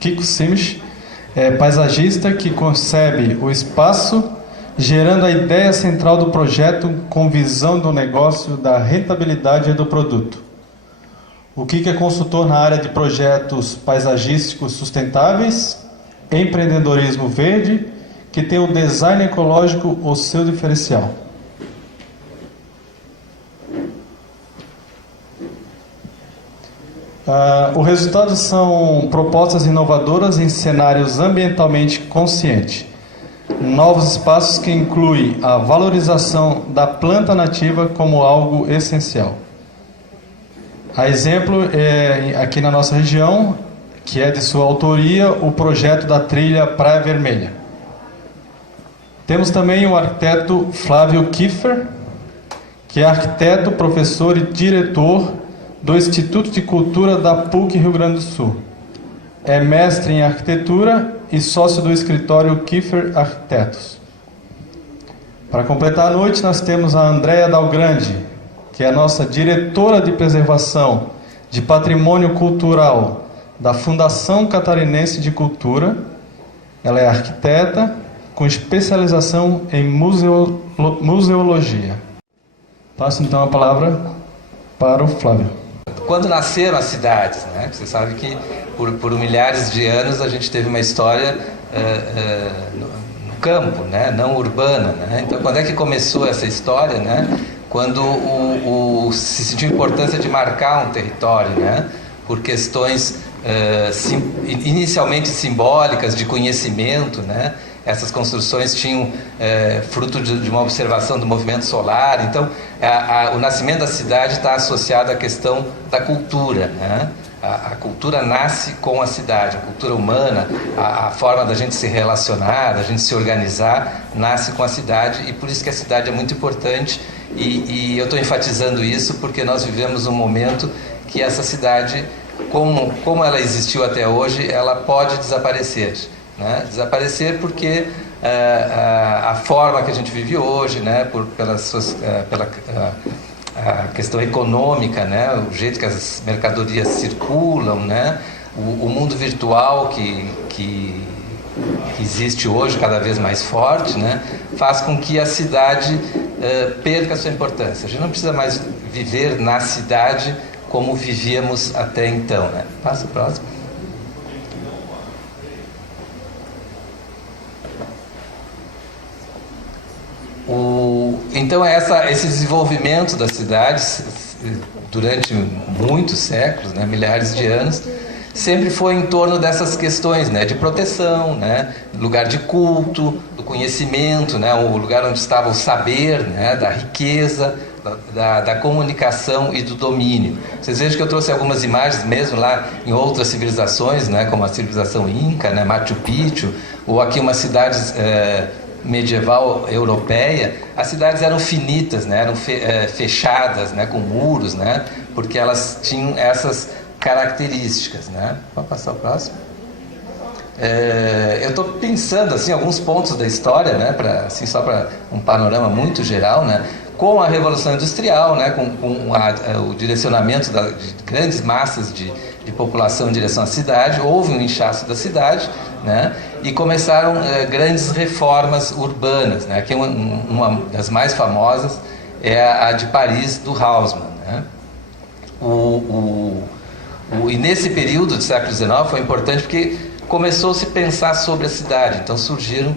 Kiko Simich é paisagista que concebe o espaço, gerando a ideia central do projeto com visão do negócio, da rentabilidade e do produto. O Kiko é consultor na área de projetos paisagísticos sustentáveis, empreendedorismo verde, que tem o design ecológico o seu diferencial. O resultado são propostas inovadoras em cenários ambientalmente conscientes. Novos espaços que incluem a valorização da planta nativa como algo essencial. A exemplo, aqui na nossa região, que é de sua autoria, o projeto da trilha Praia Vermelha. Temos também o arquiteto Flávio Kiefer, que é arquiteto, professor e diretor do Instituto de Cultura da PUC Rio Grande do Sul. É mestre em arquitetura e sócio do escritório Kiefer Arquitetos. Para completar a noite, nós temos a Andréa Dalgrande, que é a nossa diretora de preservação de patrimônio cultural da Fundação Catarinense de Cultura. Ela é arquiteta com especialização em museologia. Passo então a palavra para o Flávio. Quando nasceram as cidades, né? Você sabe que por milhares de anos a gente teve uma história no campo, né? Não urbana, né? Então, quando é que começou essa história, né? Quando se sentiu a importância de marcar um território, né? Por questões inicialmente simbólicas, de conhecimento, né? Essas construções tinham fruto de uma observação do movimento solar. Então, o nascimento da cidade está associado à questão da cultura, né? A cultura nasce com a cidade, a cultura humana, a forma da gente se relacionar, da gente se organizar, nasce com a cidade, e por isso que a cidade é muito importante. E eu estou enfatizando isso porque nós vivemos um momento que essa cidade, como ela existiu até hoje, ela pode desaparecer. Né? Desaparecer porque a forma que a gente vive hoje, né? Pela questão econômica, né? O jeito que as mercadorias circulam, né? O mundo virtual que existe hoje cada vez mais forte, né? Faz com que a cidade perca a sua importância. A gente não precisa mais viver na cidade como vivíamos até então. Né? Passa o próximo. Então, esse desenvolvimento das cidades, durante muitos séculos, né, milhares de anos, sempre foi em torno dessas questões, né, de proteção, né, lugar de culto, do conhecimento, né, o lugar onde estava o saber, né, da riqueza, da comunicação e do domínio. Vocês vejam que eu trouxe algumas imagens mesmo lá em outras civilizações, né, como a civilização Inca, né, Machu Picchu, ou aqui uma cidade medieval europeia. As cidades eram finitas, né, eram fechadas, né, com muros, né, porque elas tinham essas características, né. Pode passar o próximo. Eu estou pensando assim alguns pontos da história, né, assim, só para um panorama muito geral, né, com a Revolução Industrial, né, com o direcionamento de grandes massas de população em direção à cidade, houve um inchaço da cidade, né, e começaram grandes reformas urbanas, né, que uma das mais famosas é a de Paris, do Haussmann. Né. E nesse período do século XIX foi importante porque começou-se a pensar sobre a cidade, então surgiram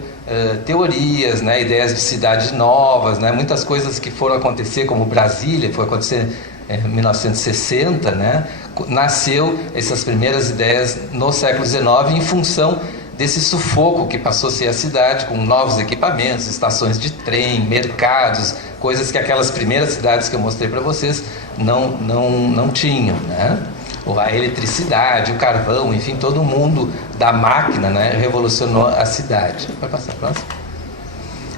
teorias, né, ideias de cidades novas, né, muitas coisas que foram acontecer, como Brasília, que foi acontecer em 1960, né, nasceu essas primeiras ideias no século XIX em função desse sufoco que passou a ser a cidade, com novos equipamentos, estações de trem, mercados, coisas que aquelas primeiras cidades que eu mostrei para vocês não tinham, né? A eletricidade, o carvão, enfim, todo mundo da máquina, né, revolucionou a cidade. Vai passar a próxima.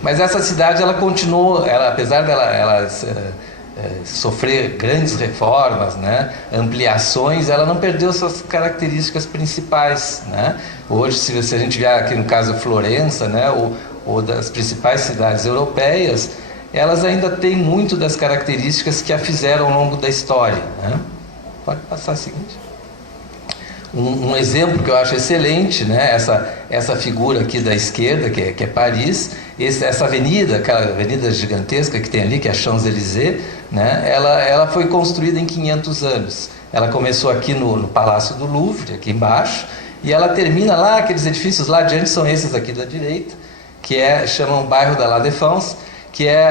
Mas essa cidade, ela continuou, apesar dela sofrer grandes reformas, né, ampliações, ela não perdeu suas características principais, né? Hoje, se a gente vier aqui no caso Florença, né, ou das principais cidades europeias, elas ainda têm muito das características que a fizeram ao longo da história, né? Pode passar a seguinte. Um exemplo que eu acho excelente, né? Essa figura aqui da esquerda, que é Paris, essa avenida, aquela avenida gigantesca que tem ali, que é a Champs-Élysées, né? Ela foi construída em 500 anos. Ela começou aqui no Palácio do Louvre, aqui embaixo, e ela termina lá, aqueles edifícios lá adiante são esses aqui da direita, que chamam o bairro da La Défense, que é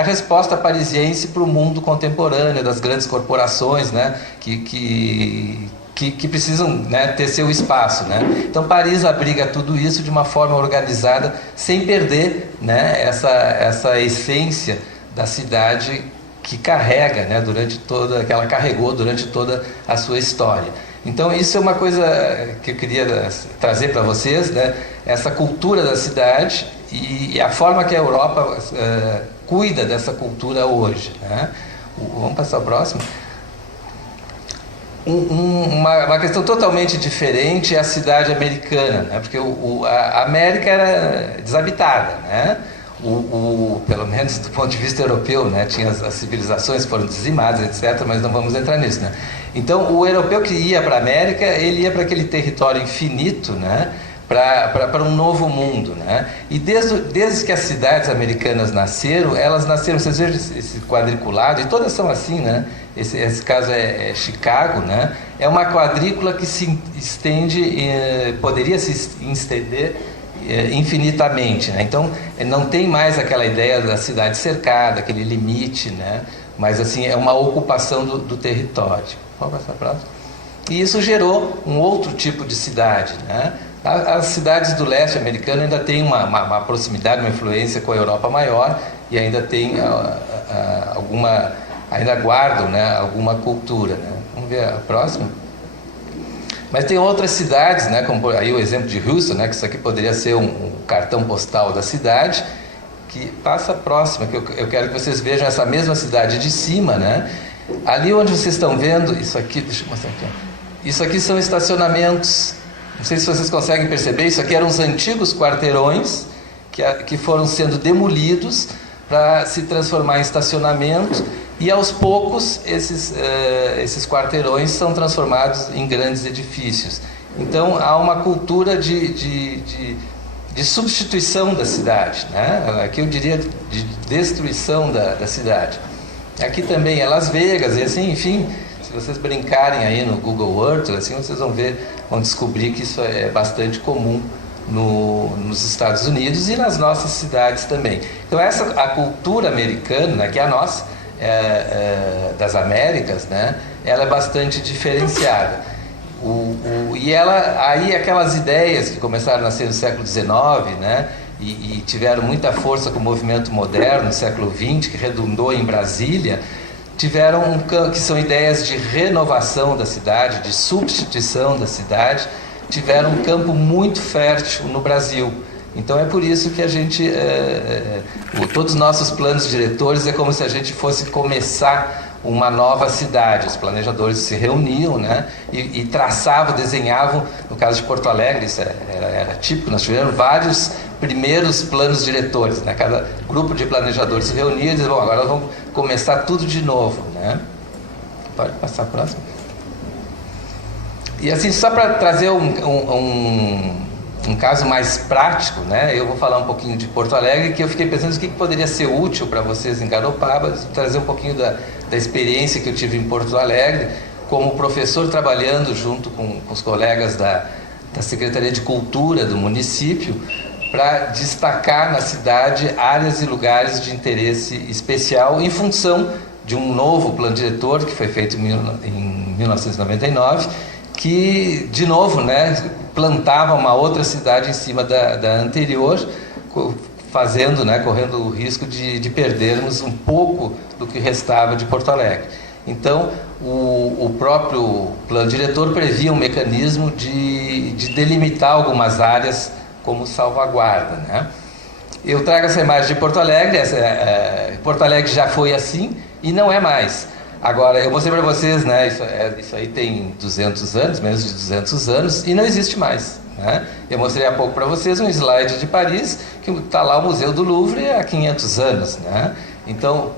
a resposta parisiense para o mundo contemporâneo, das grandes corporações, né? Que precisam, né, ter seu espaço, né? Então Paris abriga tudo isso de uma forma organizada, sem perder, né, essa essência da cidade que carrega, né, que ela carregou durante toda a sua história. Então isso é uma coisa que eu queria trazer para vocês, né, essa cultura da cidade e a forma que a Europa cuida dessa cultura hoje, né? Vamos passar ao próximo. Uma questão totalmente diferente é a cidade americana, né? Porque a América era desabitada, né? Pelo menos do ponto de vista europeu, né? Tinha as civilizações que foram dizimadas, etc., mas não vamos entrar nisso, né? Então, o europeu que ia para a América, ele ia para aquele território infinito, né? Para um novo mundo, né? E desde que as cidades americanas nasceram, vocês vejam esse quadriculado, e todas são assim, né? Esse caso é Chicago, né? É uma quadrícula que se estende, poderia se estender infinitamente, né? Então não tem mais aquela ideia da cidade cercada, aquele limite, né? Mas assim, é uma ocupação do território. Vamos passar para a próxima. E isso gerou um outro tipo de cidade, né? As cidades do leste americano ainda têm uma proximidade, uma influência com a Europa maior e ainda tem ainda guardam, né, alguma cultura, né? Vamos ver a próxima. Mas tem outras cidades, né, como aí o exemplo de Houston, né, que isso aqui poderia ser um cartão postal da cidade, que passa a próxima, que eu quero que vocês vejam essa mesma cidade de cima, né? Ali onde vocês estão vendo, isso aqui, deixa eu mostrar aqui, isso aqui são estacionamentos. Não sei se vocês conseguem perceber, isso aqui eram os antigos quarteirões que foram sendo demolidos para se transformar em estacionamento, e aos poucos esses quarteirões são transformados em grandes edifícios. Então há uma cultura de substituição da cidade, né? Aqui eu diria de destruição da cidade. Aqui também é Las Vegas, e assim, enfim, se vocês brincarem aí no Google Earth, assim, vocês vão descobrir que isso é bastante comum nos Estados Unidos e nas nossas cidades também. Então a cultura americana, né, que é a nossa, das Américas, né, ela é bastante diferenciada. E aí aquelas ideias que começaram a nascer no século XIX, né, e tiveram muita força com o movimento moderno no século XX, que redundou em Brasília, tiveram que são ideias de renovação da cidade, de substituição da cidade, tiveram um campo muito fértil no Brasil. Então é por isso que a gente, todos os nossos planos diretores é como se a gente fosse começar uma nova cidade. Os planejadores se reuniam, né, e traçavam, desenhavam. No caso de Porto Alegre, isso era típico, nós tivemos vários primeiros planos diretores, né? Cada grupo de planejadores se reunia e dizia, bom, agora vamos começar tudo de novo, né? Pode passar a próxima. E assim, só para trazer um caso mais prático, né? Eu vou falar um pouquinho de Porto Alegre, que eu fiquei pensando o que poderia ser útil para vocês em Garopaba, trazer um pouquinho da experiência que eu tive em Porto Alegre, como professor trabalhando junto com os colegas da Secretaria de Cultura do município, para destacar na cidade áreas e lugares de interesse especial em função de um novo plano diretor que foi feito em 1999, que, de novo, né, plantava uma outra cidade em cima da anterior, fazendo, né, correndo o risco de perdermos um pouco do que restava de Porto Alegre. Então, o próprio plano diretor previa um mecanismo de delimitar algumas áreas como salvaguarda, né? Eu trago essa imagem de Porto Alegre. Porto Alegre já foi assim e não é mais. Agora, eu mostrei para vocês, né, isso aí tem 200 anos, menos de 200 anos, e não existe mais, né? Eu mostrei há pouco para vocês um slide de Paris, que está lá o Museu do Louvre há 500 anos, né? Então,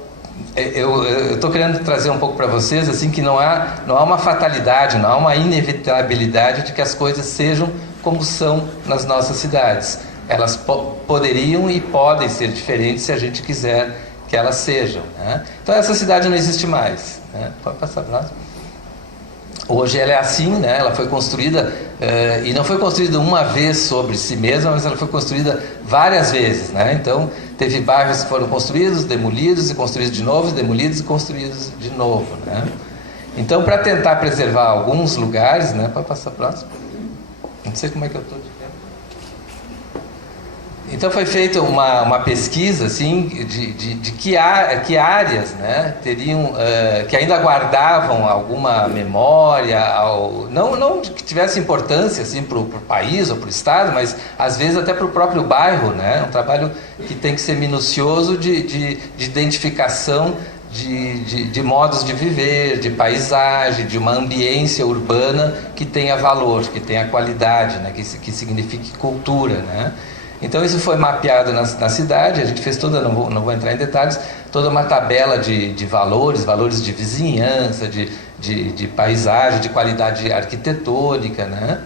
eu estou querendo trazer um pouco para vocês assim que não há uma fatalidade, não há uma inevitabilidade de que as coisas sejam como são nas nossas cidades. Elas poderiam e podem ser diferentes se a gente quiser que elas sejam, né? Então essa cidade não existe mais, né? Pode passar para nós. Hoje ela é assim, né? Ela foi construída, e não foi construída uma vez sobre si mesma, mas ela foi construída várias vezes, né? Então, teve bairros que foram construídos, demolidos e construídos de novo, demolidos e construídos de novo, né? Então, para tentar preservar alguns lugares, né? Pode passar próximo. Não sei como é que eu estou de tempo. Então foi feita uma pesquisa assim, de que áreas, né, teriam, que ainda guardavam alguma memória, não que tivesse importância assim, para o país ou para o estado, mas às vezes até para o próprio bairro, né? Um trabalho que tem que ser minucioso de identificação de modos de viver, de paisagem, de uma ambiência urbana que tenha valor, que tenha qualidade, né? que signifique cultura, né? Então isso foi mapeado na cidade, a gente fez toda, não vou entrar em detalhes, toda uma tabela de valores de vizinhança, de paisagem, de qualidade arquitetônica, né?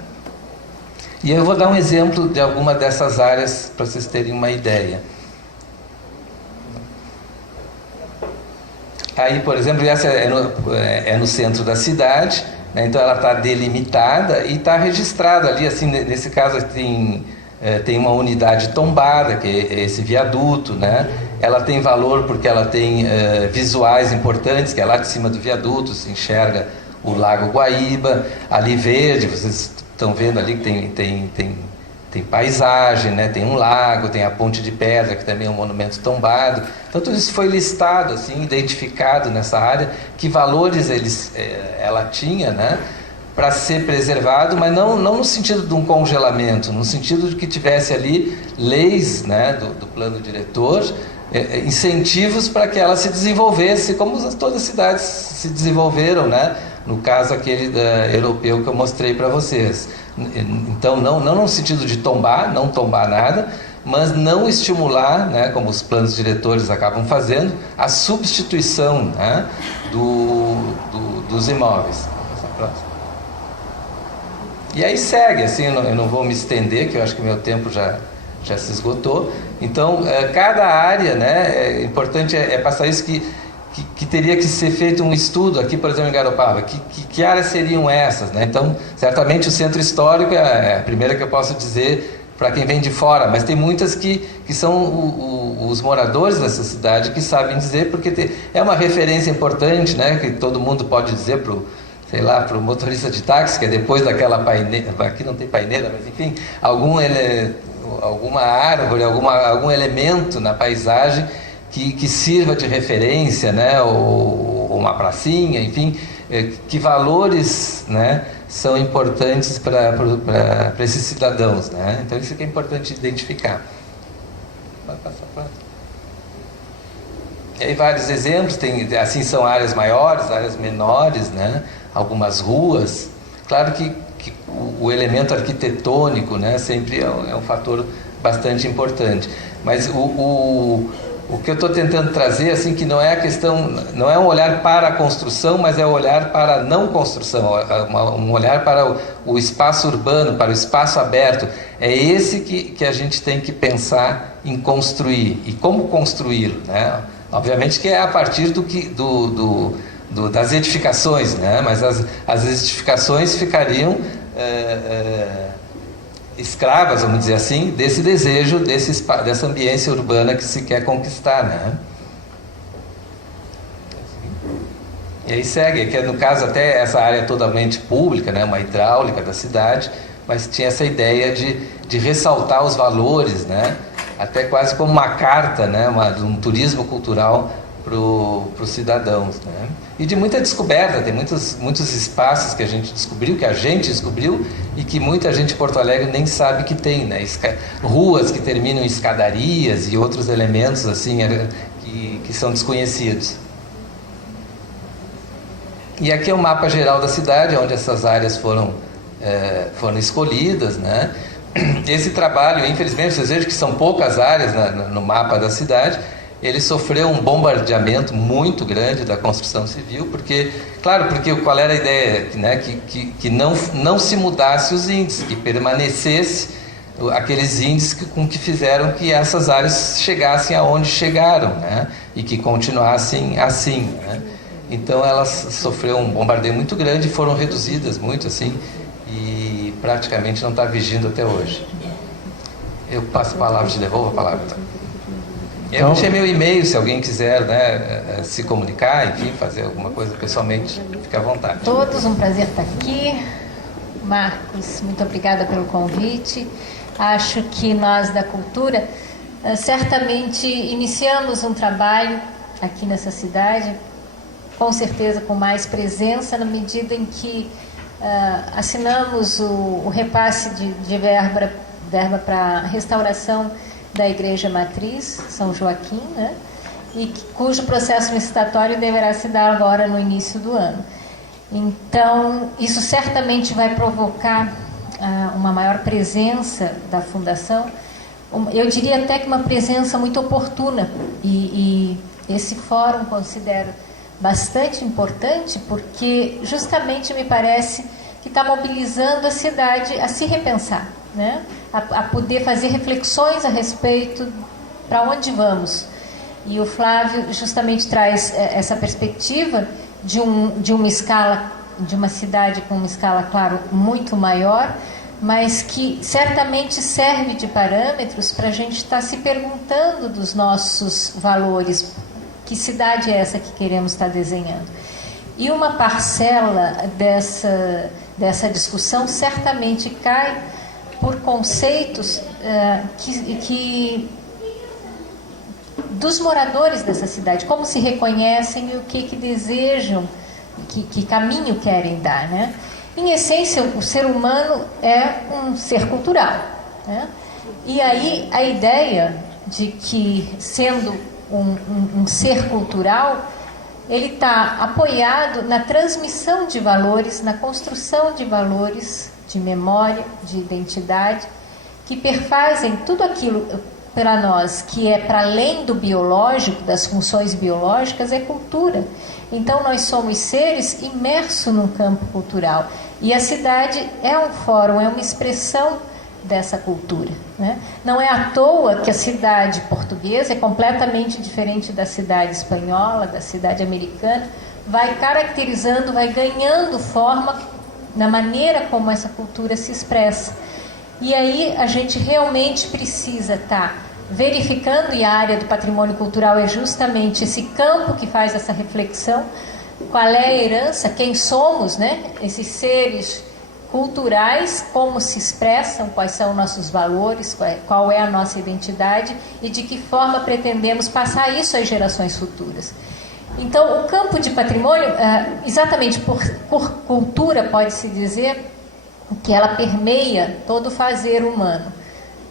E eu vou dar um exemplo de alguma dessas áreas para vocês terem uma ideia. Aí, por exemplo, essa é no centro da cidade, né? Então ela está delimitada e está registrada ali, assim, nesse caso tem uma unidade tombada, que é esse viaduto, né? Ela tem valor porque ela tem visuais importantes, que é lá de cima do viaduto, se enxerga o Lago Guaíba, ali verde, vocês estão vendo ali que tem paisagem, né? Tem um lago, tem a Ponte de Pedra, que também é um monumento tombado. Então tudo isso foi listado, assim, identificado nessa área, que valores ela tinha, né? Para ser preservado, mas não no sentido de um congelamento, no sentido de que tivesse ali leis, né, do plano diretor, incentivos para que ela se desenvolvesse, como todas as cidades se desenvolveram, né? No caso aquele europeu que eu mostrei para vocês. Então, não no sentido de não tombar nada, mas não estimular, né, como os planos diretores acabam fazendo, a substituição, né, dos imóveis. E aí segue, assim, eu não vou me estender, que eu acho que meu tempo já se esgotou. Então, cada área, né, é importante passar isso que teria que ser feito um estudo aqui, por exemplo, em Garopaba. Que áreas seriam essas, né? Então, certamente o centro histórico é a primeira que eu posso dizer para quem vem de fora, mas tem muitas que são os moradores dessa cidade que sabem dizer, porque é uma referência importante, né, que todo mundo pode dizer para o motorista de táxi, que é depois daquela paineira, aqui não tem paineira, mas enfim, alguma árvore, algum elemento na paisagem que sirva de referência, né, ou uma pracinha, enfim, que valores, né, são importantes para esses cidadãos, né? Então isso que é importante identificar. Pode passar para. E aí vários exemplos, assim são áreas maiores, áreas menores, né? Algumas ruas. Claro que o elemento arquitetônico, né, sempre é um fator bastante importante. Mas o que eu estou tentando trazer, assim, que não é a questão, não é um olhar para a construção, mas é um olhar para a não construção, um olhar para o espaço urbano, para o espaço aberto. É esse que a gente tem que pensar em construir. E como construí-lo, né? Obviamente que é a partir das edificações, né? Mas as edificações ficariam escravas, vamos dizer assim, desse desejo, dessa ambiência urbana que se quer conquistar, né? E aí segue, que no caso até essa área totalmente pública, né? Uma hidráulica da cidade, mas tinha essa ideia de ressaltar os valores, né? Até quase como uma carta, né? Um turismo cultural para os cidadãos, né? E de muita descoberta, tem muitos espaços que a gente descobriu e que muita gente em Porto Alegre nem sabe que tem, né? Ruas que terminam em escadarias e outros elementos assim que são desconhecidos. E aqui é o mapa geral da cidade, onde essas áreas foram escolhidas, né? Esse trabalho, infelizmente, vocês vejam que são poucas áreas no mapa da cidade. ele sofreu um bombardeamento muito grande da construção civil, porque qual era a ideia, né? Que não se mudasse os índices, que permanecesse aqueles índices com que fizeram que essas áreas chegassem aonde chegaram, né? E que continuassem assim, né? Então elas sofreram um bombardeio muito grande, foram reduzidas muito assim, e praticamente não está vigindo até hoje. Eu passo a palavra, te devolvo a palavra. Então. Eu deixei meu e-mail, se alguém quiser, né, se comunicar, enfim, fazer alguma coisa pessoalmente, fique à vontade. Todos, um prazer estar aqui. Marcos, muito obrigada pelo convite. Acho que nós da cultura certamente iniciamos um trabalho aqui nessa cidade, com certeza com mais presença, na medida em que assinamos o repasse de verba para restauração da Igreja Matriz, São Joaquim, né? E cujo processo licitatório deverá se dar agora no início do ano. Então, isso certamente vai provocar uma maior presença da Fundação, eu diria até que uma presença muito oportuna, e esse fórum considero bastante importante, porque justamente me parece que está mobilizando a cidade a se repensar, né? A poder fazer reflexões a respeito para onde vamos. E o Flávio justamente traz essa perspectiva de uma escala, de uma cidade com uma escala, claro, muito maior, mas que certamente serve de parâmetros para a gente estar se perguntando dos nossos valores. Que cidade é essa que queremos estar desenhando? E uma parcela dessa discussão certamente cai por conceitos dos moradores dessa cidade, como se reconhecem e o que desejam, que caminho querem dar, né? Em essência, o ser humano é um ser cultural, né? E aí a ideia de que, sendo um ser cultural, ele está apoiado na transmissão de valores, na construção de valores, de memória, de identidade, que perfazem tudo aquilo para nós que é para além do biológico, das funções biológicas, é cultura. Então nós somos seres imersos num campo cultural, e a cidade é um fórum, é uma expressão dessa cultura, né? Não é à toa que a cidade portuguesa é completamente diferente da cidade espanhola, da cidade americana, vai caracterizando, vai ganhando forma na maneira como essa cultura se expressa. E aí a gente realmente precisa estar verificando, e a área do patrimônio cultural é justamente esse campo que faz essa reflexão, qual é a herança, quem somos, né? Esses seres culturais, como se expressam, quais são nossos valores, qual é a nossa identidade e de que forma pretendemos passar isso às gerações futuras. Então, o campo de patrimônio, exatamente por cultura, pode-se dizer que ela permeia todo o fazer humano,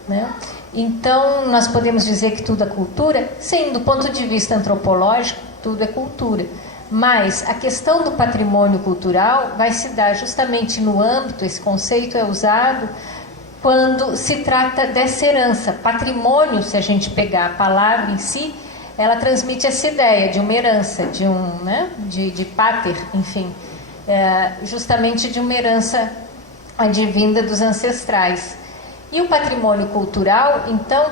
né? Então, nós podemos dizer que tudo é cultura? Sim, do ponto de vista antropológico, tudo é cultura. Mas a questão do patrimônio cultural vai se dar justamente no âmbito, esse conceito é usado quando se trata dessa herança. Patrimônio, se a gente pegar a palavra em si, ela transmite essa ideia de uma herança, de pater, enfim, justamente de uma herança advinda dos ancestrais. E o patrimônio cultural, então,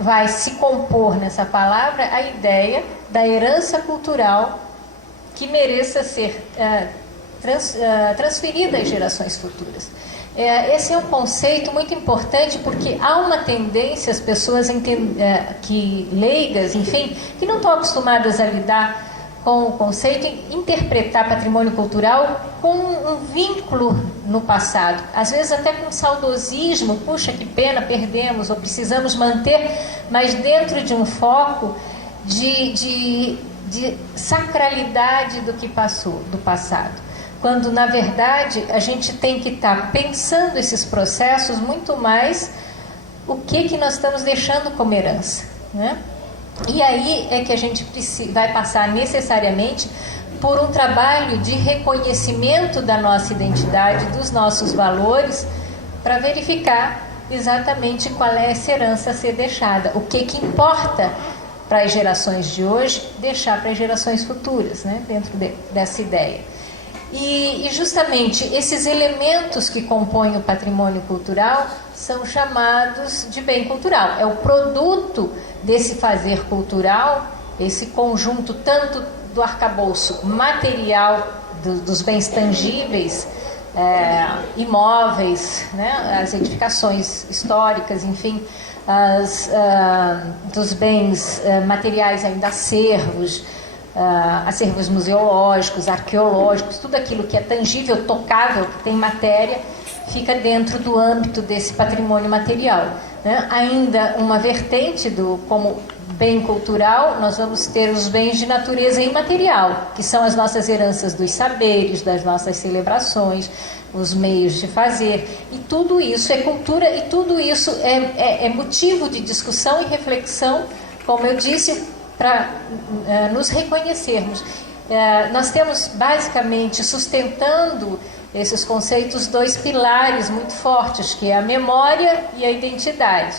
vai se compor nessa palavra a ideia da herança cultural que mereça ser transferida às gerações futuras. Esse é um conceito muito importante, porque há uma tendência, as pessoas que leigas, enfim, que não estão acostumadas a lidar com o conceito, interpretar patrimônio cultural com um vínculo no passado, às vezes até com saudosismo, puxa, que pena, perdemos, ou precisamos manter, mas dentro de um foco de sacralidade do que passou, do passado. Quando, na verdade, a gente tem que estar pensando esses processos muito mais o que nós estamos deixando como herança, né? E aí é que a gente vai passar necessariamente por um trabalho de reconhecimento da nossa identidade, dos nossos valores, para verificar exatamente qual é essa herança a ser deixada, o que importa para as gerações de hoje, deixar para as gerações futuras, né, dentro dessa ideia. E justamente esses elementos que compõem o patrimônio cultural são chamados de bem cultural. É o produto desse fazer cultural, esse conjunto tanto do arcabouço material, dos bens tangíveis, imóveis, né, as edificações históricas, enfim, dos bens materiais ainda acervos, acervos museológicos, arqueológicos, tudo aquilo que é tangível, tocável, que tem matéria, fica dentro do âmbito desse patrimônio material, né? Ainda uma vertente como bem cultural, nós vamos ter os bens de natureza imaterial, que são as nossas heranças dos saberes, das nossas celebrações, os meios de fazer, e tudo isso é cultura, e tudo isso é motivo de discussão e reflexão, como eu disse, para nos reconhecermos. Nós temos basicamente sustentando esses conceitos dois pilares muito fortes, que é a memória e a identidade.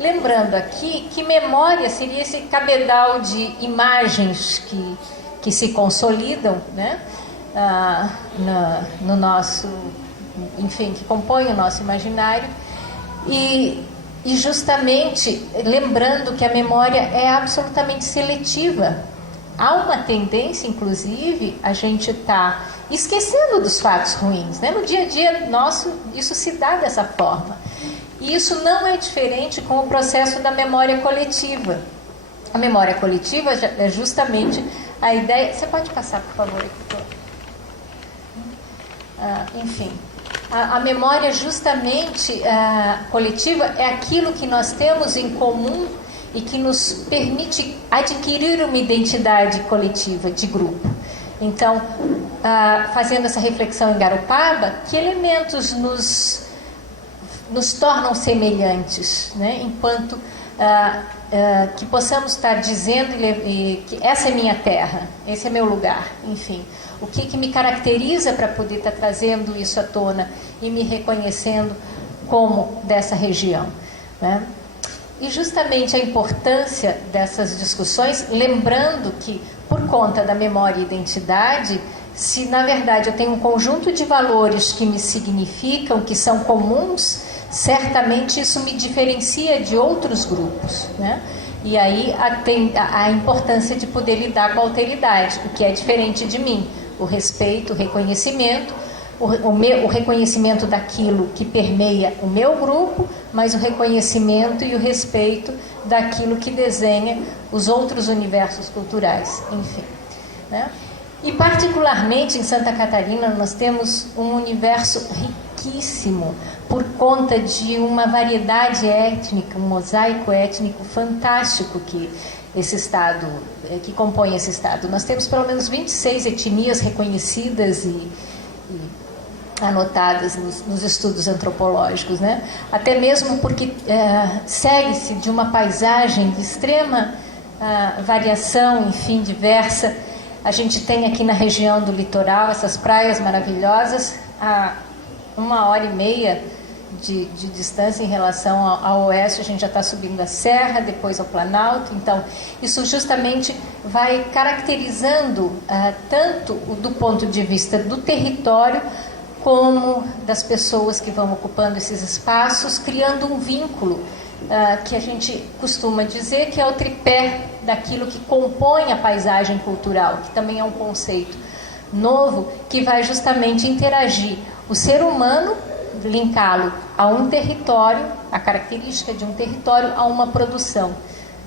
Lembrando aqui que memória seria esse cabedal de imagens que se consolidam, né, no nosso, enfim, que compõem o nosso imaginário, e justamente lembrando que a memória é absolutamente seletiva. Há uma tendência, inclusive, a gente está esquecendo dos fatos ruins, né? No dia a dia nosso, isso se dá dessa forma. E isso não é diferente com o processo da memória coletiva. A memória coletiva é justamente a ideia... Você pode passar, por favor, aqui, enfim... A memória justamente coletiva é aquilo que nós temos em comum e que nos permite adquirir uma identidade coletiva de grupo. Então, fazendo essa reflexão em Garopaba, que elementos nos tornam semelhantes, né? Enquanto que possamos estar dizendo que essa é minha terra, esse é meu lugar, enfim. O que me caracteriza para poder estar trazendo isso à tona e me reconhecendo como dessa região, né? E justamente a importância dessas discussões, lembrando que, por conta da memória e identidade, se na verdade eu tenho um conjunto de valores que me significam, que são comuns, certamente isso me diferencia de outros grupos, né? E aí tem a importância de poder lidar com a alteridade, o que é diferente de mim. O respeito, o reconhecimento, o reconhecimento daquilo que permeia o meu grupo, mas o reconhecimento e o respeito daquilo que desenha os outros universos culturais, enfim, né? E particularmente em Santa Catarina nós temos um universo riquíssimo por conta de uma variedade étnica, um mosaico étnico fantástico que compõe esse estado. Nós temos pelo menos 26 etnias reconhecidas e anotadas nos estudos antropológicos, né? Até mesmo porque segue-se de uma paisagem de extrema variação, enfim, diversa. A gente tem aqui na região do litoral essas praias maravilhosas a 1h30 de distância em relação ao oeste. A gente já está subindo a serra, depois ao Planalto. Então, isso justamente vai caracterizando tanto do ponto de vista do território como das pessoas que vão ocupando esses espaços, criando um vínculo que a gente costuma dizer que é o tripé daquilo que compõe a paisagem cultural, que também é um conceito novo que vai justamente interagir o ser humano, linká-lo a um território, a característica de um território, a uma produção,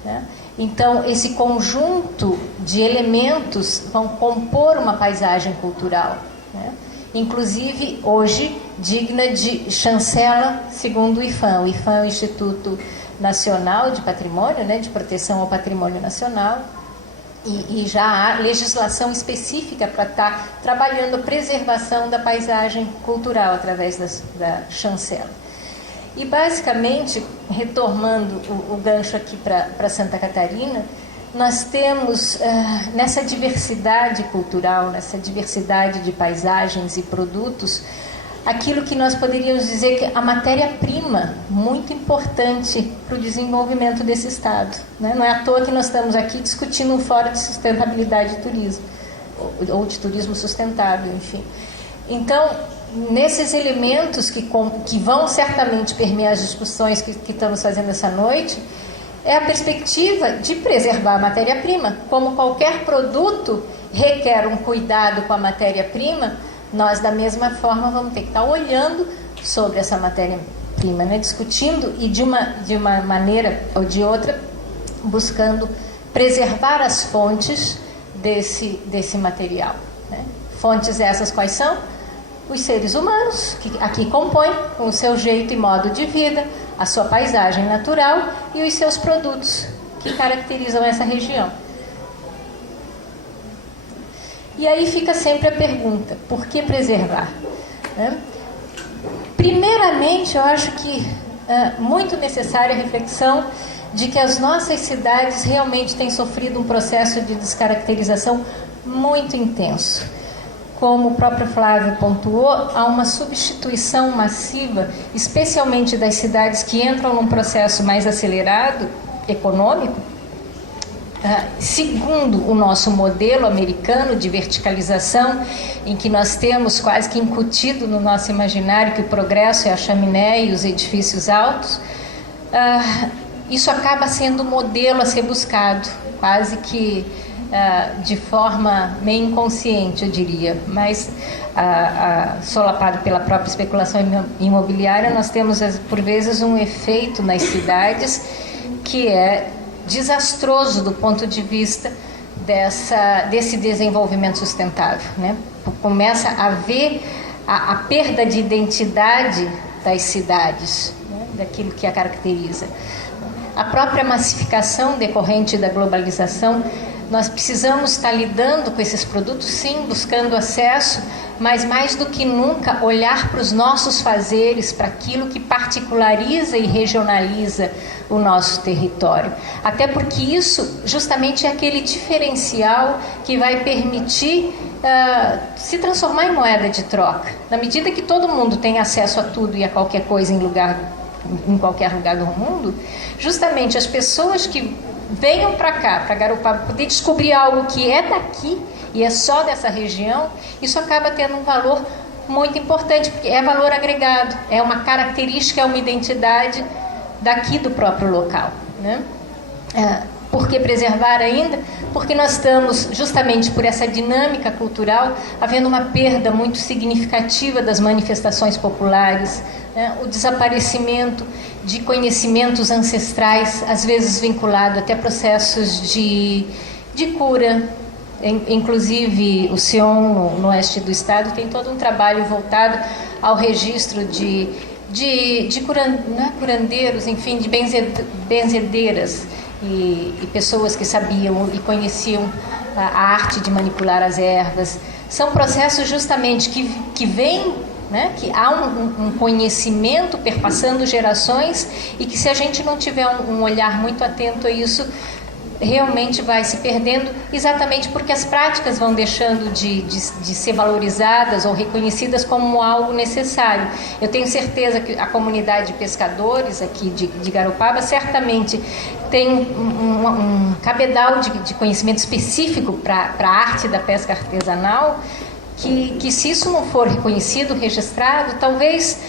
né? Então, esse conjunto de elementos vão compor uma paisagem cultural, né? Inclusive, hoje, digna de chancela segundo o IPHAN. O IPHAN é o Instituto Nacional de Patrimônio, né, de Proteção ao Patrimônio Nacional, e já há legislação específica para estar trabalhando a preservação da paisagem cultural através da chancela. E, basicamente, retomando o gancho aqui para Santa Catarina, nós temos, nessa diversidade cultural, nessa diversidade de paisagens e produtos, aquilo que nós poderíamos dizer que a matéria-prima muito importante para o desenvolvimento desse Estado, né? Não é à toa que nós estamos aqui discutindo um fórum de sustentabilidade de turismo, ou de turismo sustentável, enfim. Então, nesses elementos que vão certamente permear as discussões que estamos fazendo essa noite, é a perspectiva de preservar a matéria-prima. Como qualquer produto requer um cuidado com a matéria-prima, nós, da mesma forma, vamos ter que estar olhando sobre essa matéria-prima, né? Discutindo e, de uma maneira ou de outra, buscando preservar as fontes desse material, né? Fontes essas quais são? Os seres humanos, que aqui compõem com o seu jeito e modo de vida, a sua paisagem natural e os seus produtos que caracterizam essa região. E aí fica sempre a pergunta, por que preservar? Né? Primeiramente, eu acho que é muito necessária a reflexão de que as nossas cidades realmente têm sofrido um processo de descaracterização muito intenso. Como o próprio Flávio pontuou, há uma substituição massiva, especialmente das cidades que entram num processo mais acelerado, econômico, segundo o nosso modelo americano de verticalização, em que nós temos quase que incutido no nosso imaginário que o progresso é a chaminé e os edifícios altos, isso acaba sendo o modelo a ser buscado, quase que de forma meio inconsciente, eu diria, mas solapado pela própria especulação imobiliária, nós temos por vezes um efeito nas cidades que é desastroso do ponto de vista desse desenvolvimento sustentável, né? Começa a haver a perda de identidade das cidades, né? Daquilo que a caracteriza. A própria massificação decorrente da globalização, nós precisamos estar lidando com esses produtos, sim, buscando acesso, mas mais do que nunca olhar para os nossos fazeres, para aquilo que particulariza e regionaliza o nosso território. Até porque isso justamente é aquele diferencial que vai permitir se transformar em moeda de troca. Na medida que todo mundo tem acesso a tudo e a qualquer coisa em qualquer lugar do mundo, justamente as pessoas que venham para cá, para Garopaba, poder descobrir algo que é daqui e é só dessa região, isso acaba tendo um valor muito importante, porque é valor agregado, é uma característica, é uma identidade daqui do próprio local, né? Por que preservar ainda? Porque nós estamos, justamente por essa dinâmica cultural, havendo uma perda muito significativa das manifestações populares, né? O desaparecimento de conhecimentos ancestrais, às vezes vinculado até a processos de cura. Inclusive, o Sion, no oeste do estado, tem todo um trabalho voltado ao registro de curandeiros, enfim, de benzedeiras, e pessoas que sabiam e conheciam a arte de manipular as ervas. São processos justamente que vêm, né, que há um conhecimento perpassando gerações, e que, se a gente não tiver um olhar muito atento a isso, realmente vai se perdendo, exatamente porque as práticas vão deixando de ser valorizadas ou reconhecidas como algo necessário. Eu tenho certeza que a comunidade de pescadores aqui de Garopaba certamente tem um cabedal de conhecimento específico para a arte da pesca artesanal, que se isso não for reconhecido, registrado, talvez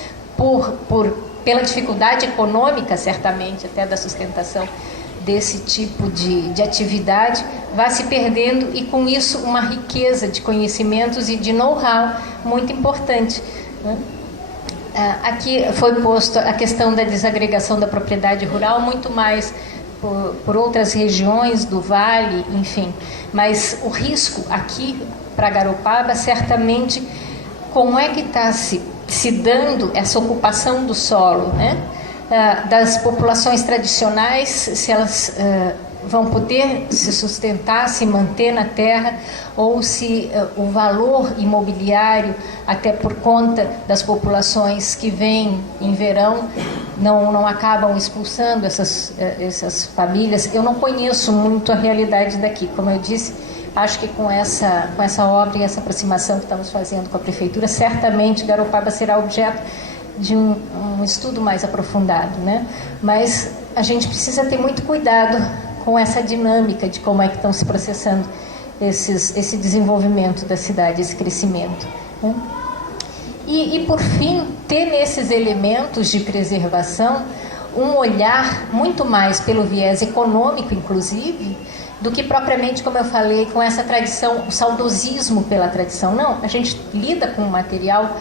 pela dificuldade econômica, certamente, até da sustentação desse tipo de atividade, vai se perdendo, e com isso uma riqueza de conhecimentos e de know-how muito importante, né? Aqui foi posto a questão da desagregação da propriedade rural, muito mais por outras regiões do vale, enfim, mas o risco aqui para Garopaba, certamente, como é que está se dando essa ocupação do solo, né? Das populações tradicionais, se elas vão poder se sustentar, se manter na terra, ou se o valor imobiliário, até por conta das populações que vêm em verão, não acabam expulsando essas famílias. Eu não conheço muito a realidade daqui, como eu disse, acho que com essa obra e essa aproximação que estamos fazendo com a Prefeitura, certamente Garopaba será objeto de um estudo mais aprofundado, né? Mas a gente precisa ter muito cuidado com essa dinâmica de como é que estão se processando esse desenvolvimento da cidade, esse crescimento, né? E por fim, ter nesses elementos de preservação um olhar muito mais pelo viés econômico, inclusive, do que propriamente, como eu falei, com essa tradição, o saudosismo pela tradição. Não, a gente lida com um material,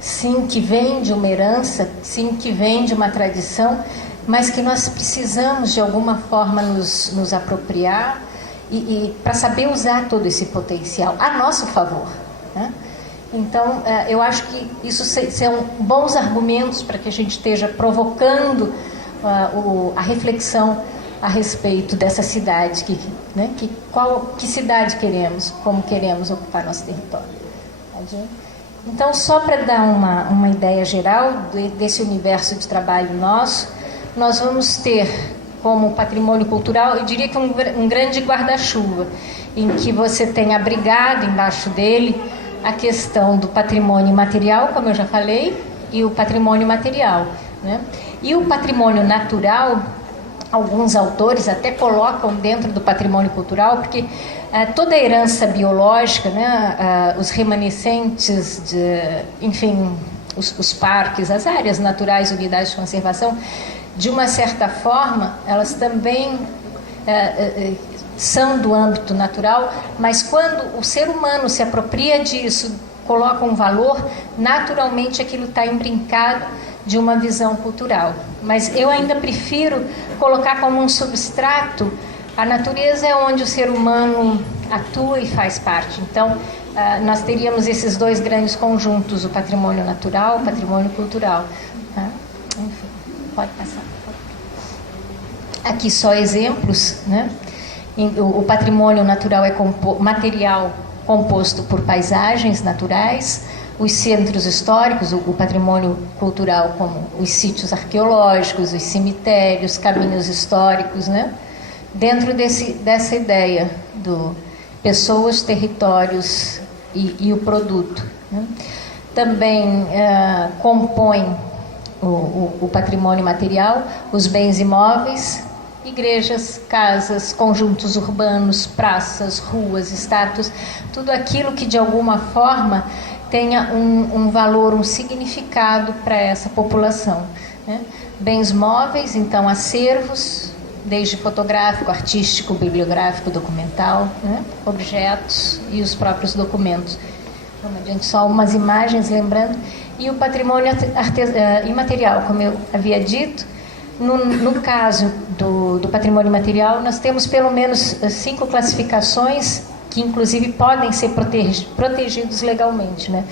sim, que vem de uma herança, sim, que vem de uma tradição, mas que nós precisamos, de alguma forma, nos apropriar e para saber usar todo esse potencial a nosso favor, né? Então, eu acho que isso são bons argumentos para que a gente esteja provocando a reflexão a respeito dessa cidade, né, que cidade queremos, como queremos ocupar nosso território. Então, só para dar uma ideia geral desse universo de trabalho nosso, nós vamos ter como patrimônio cultural, eu diria que um grande guarda-chuva, em que você tem abrigado embaixo dele a questão do patrimônio imaterial, como eu já falei, e o patrimônio material, né? E o patrimônio natural, alguns autores até colocam dentro do patrimônio cultural, porque toda a herança biológica, né, os remanescentes, enfim, os parques, as áreas naturais, unidades de conservação, de uma certa forma, elas também são do âmbito natural, mas quando o ser humano se apropria disso, coloca um valor, naturalmente aquilo está imbrincado de uma visão cultural. Mas eu ainda prefiro colocar como um substrato a natureza, é onde o ser humano atua e faz parte. Então, nós teríamos esses dois grandes conjuntos, o patrimônio natural, o patrimônio cultural. Tá? Enfim, pode passar. Aqui só exemplos, né? O patrimônio natural é material composto por paisagens naturais, os centros históricos, o patrimônio cultural como os sítios arqueológicos, os cemitérios, caminhos históricos, né? Dentro dessa ideia do pessoas, territórios e o produto, né? Também compõe o patrimônio material, os bens imóveis, igrejas, casas, conjuntos urbanos, praças, ruas, estátuas, tudo aquilo que de alguma forma tenha um valor, um significado para essa população, né? Bens móveis, então acervos, desde fotográfico, artístico, bibliográfico, documental, né? Objetos e os próprios documentos. Vamos adiante, só umas imagens, lembrando. E o patrimônio imaterial, como eu havia dito, no caso do patrimônio material, nós temos pelo menos 5 classificações que, inclusive, podem ser protegidos legalmente, né?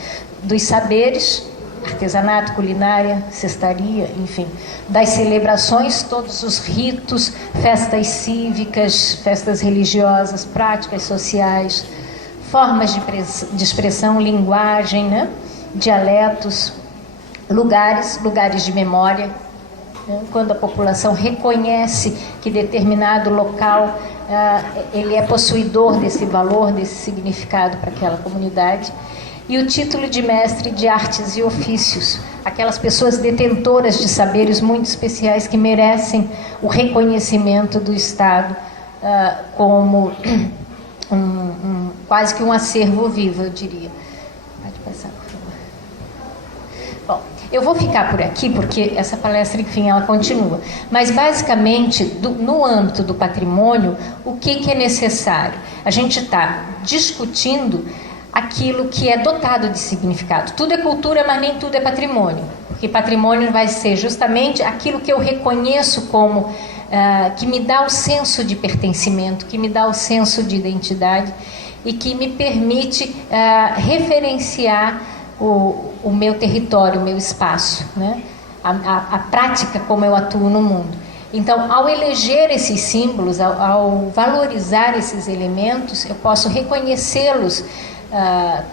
Dos saberes, artesanato, culinária, cestaria, enfim. Das celebrações, todos os ritos, festas cívicas, festas religiosas, práticas sociais, formas de expressão, linguagem, né? Dialetos, lugares de memória, quando a população reconhece que determinado local ele é possuidor desse valor, desse significado para aquela comunidade. E o título de mestre de artes e ofícios, aquelas pessoas detentoras de saberes muito especiais que merecem o reconhecimento do Estado como quase que um acervo vivo, eu diria. Pode passar, por favor. Bom, eu vou ficar por aqui, porque essa palestra, enfim, ela continua. Mas, basicamente, no âmbito do patrimônio, o que é necessário? A gente está discutindo aquilo que é dotado de significado. Tudo é cultura, mas nem tudo é patrimônio. Porque patrimônio vai ser justamente aquilo que eu reconheço como... que me dá o senso de pertencimento, que me dá o senso de identidade e que me permite referenciar o meu território, o meu espaço, né? A prática como eu atuo no mundo. Então, ao eleger esses símbolos, ao valorizar esses elementos, eu posso reconhecê-los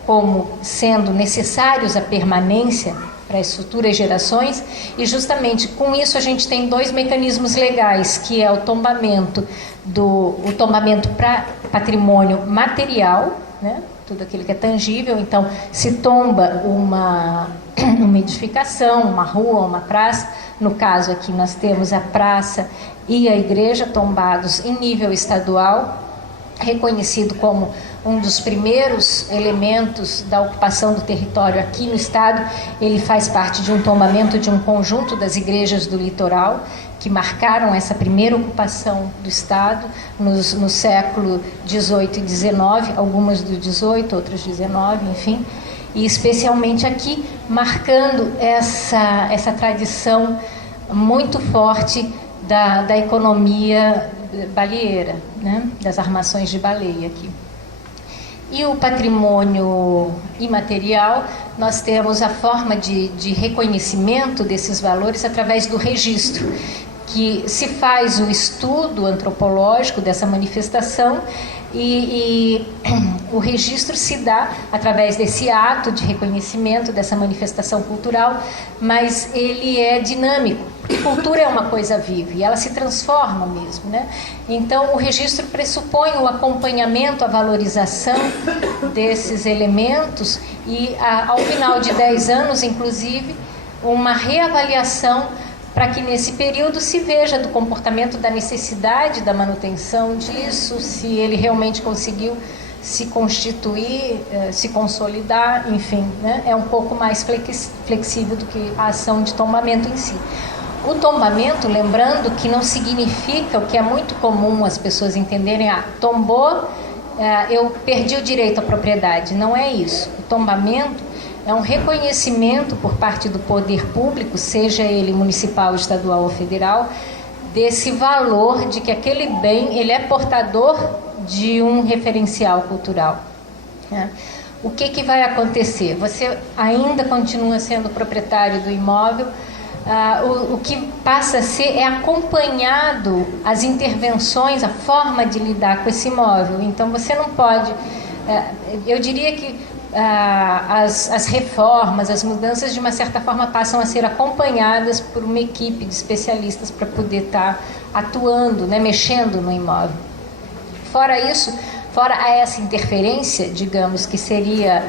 como sendo necessários à permanência as futuras gerações, e justamente com isso a gente tem dois mecanismos legais, que é o tombamento para patrimônio material, né? Tudo aquilo que é tangível. Então, se tomba uma edificação, uma rua, uma praça, no caso aqui nós temos a praça e a igreja tombados em nível estadual, reconhecido como um dos primeiros elementos da ocupação do território aqui no estado. Ele faz parte de um tombamento de um conjunto das igrejas do litoral, que marcaram essa primeira ocupação do estado no século XVIII e XIX, algumas do XVIII, outras XIX, enfim, e especialmente aqui, marcando essa tradição muito forte da economia baleeira, né? Das armações de baleia aqui. E o patrimônio imaterial, nós temos a forma de reconhecimento desses valores através do registro, que se faz o estudo antropológico dessa manifestação e o registro se dá através desse ato de reconhecimento dessa manifestação cultural, mas ele é dinâmico, porque cultura é uma coisa viva e ela se transforma mesmo, né? Então o registro pressupõe o acompanhamento, a valorização desses elementos e ao final de 10 anos, inclusive, uma reavaliação para que nesse período se veja do comportamento, da necessidade da manutenção disso, se ele realmente conseguiu se constituir, se consolidar, enfim, né? É um pouco mais flexível do que a ação de tombamento em si. O tombamento, lembrando que não significa o que é muito comum as pessoas entenderem, tombou, eu perdi o direito à propriedade. Não é isso. O tombamento é um reconhecimento por parte do poder público, seja ele municipal, estadual ou federal, desse valor de que aquele bem ele é portador de um referencial cultural. O que vai acontecer? Você ainda continua sendo proprietário do imóvel, o que passa a ser é acompanhado as intervenções, a forma de lidar com esse imóvel. Então você não pode, eu diria que as reformas, as mudanças, de uma certa forma, passam a ser acompanhadas por uma equipe de especialistas para poder estar atuando, né, mexendo no imóvel. Fora isso, fora essa interferência, digamos, que seria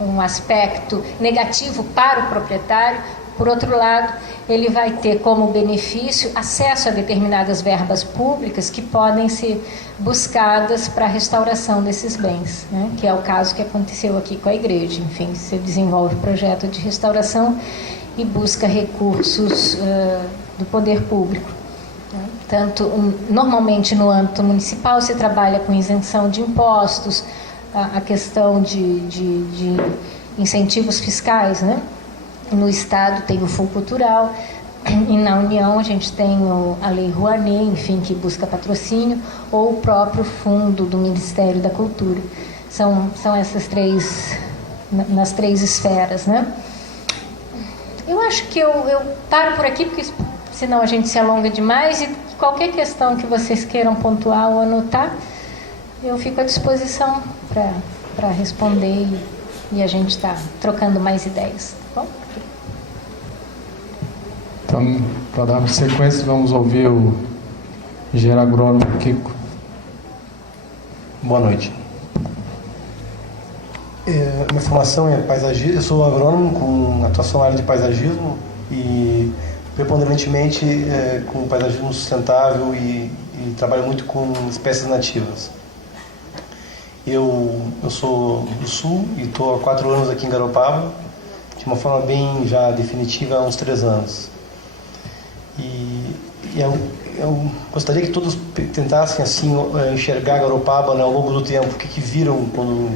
um aspecto negativo para o proprietário, por outro lado, ele vai ter como benefício acesso a determinadas verbas públicas que podem ser buscadas para a restauração desses bens, né? Que é o caso que aconteceu aqui com a igreja. Enfim, você desenvolve projeto de restauração e busca recursos do poder público. Né? Tanto, normalmente no âmbito municipal, se trabalha com isenção de impostos, a questão de incentivos fiscais, né? No estado tem o Fundo Cultural, e na União a gente tem a Lei Rouanet, enfim, que busca patrocínio, ou o próprio fundo do Ministério da Cultura. São essas nas três esferas, né? Eu acho que eu paro por aqui, porque senão a gente se alonga demais, e qualquer questão que vocês queiram pontuar ou anotar, eu fico à disposição para responder e a gente está trocando mais ideias, tá bom? Então, para dar sequência, vamos ouvir o engenheiro agrônomo Kiko. Boa noite. Minha formação é paisagismo, eu sou agrônomo com atuação na área de paisagismo e preponderantemente com paisagismo sustentável e trabalho muito com espécies nativas. Eu sou do Sul e estou há 4 anos aqui em Garopaba, de uma forma bem já definitiva há uns 3 anos. Eu gostaria que todos tentassem assim enxergar Garopaba, né, ao longo do tempo, o que viram quando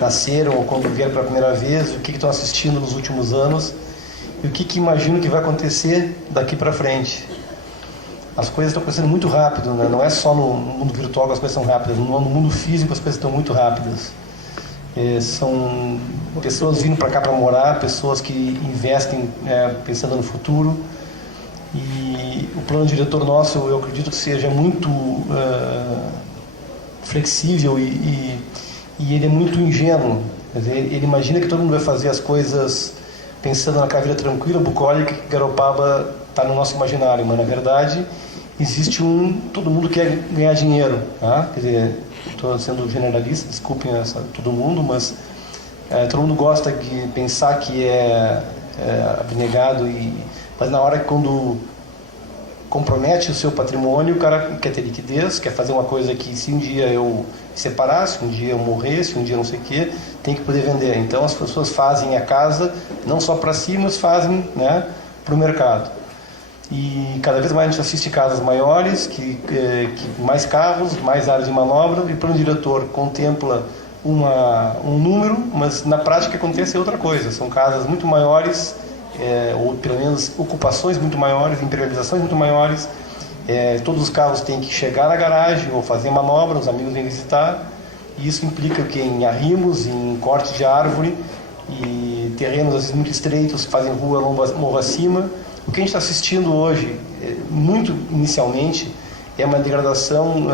nasceram ou quando vieram pela primeira vez, o que estão assistindo nos últimos anos e o que imaginam que vai acontecer daqui para frente. As coisas estão acontecendo muito rápido, né? Não é só no mundo virtual que as coisas são rápidas, no mundo físico as coisas estão muito rápidas. São pessoas vindo para cá para morar, pessoas que investem pensando no futuro. E o plano diretor nosso, eu acredito que seja muito flexível e ele é muito ingênuo. Quer dizer, ele imagina que todo mundo vai fazer as coisas pensando naquela vida tranquila, bucólica, que Garopaba está no nosso imaginário, mas na verdade existe todo mundo quer ganhar dinheiro, tá? Quer dizer, estou sendo generalista, desculpem todo mundo, mas todo mundo gosta de pensar que é abnegado, mas na hora que quando compromete o seu patrimônio, o cara quer ter liquidez, quer fazer uma coisa que se um dia eu separasse, um dia eu morresse, um dia não sei o quê, tem que poder vender. Então as pessoas fazem a casa não só para si, mas fazem, né, para o mercado. E cada vez mais a gente assiste casas maiores, que mais carros, mais áreas de manobra, e o plano diretor contempla um número, mas na prática acontece outra coisa. São casas muito maiores, ou pelo menos ocupações muito maiores, imperializações muito maiores. Todos os carros têm que chegar na garagem ou fazer manobra, os amigos vêm visitar, e isso implica que em arrimos, em corte de árvore, e terrenos às vezes muito estreitos que fazem rua morro acima. O que a gente está assistindo hoje, muito inicialmente, é uma degradação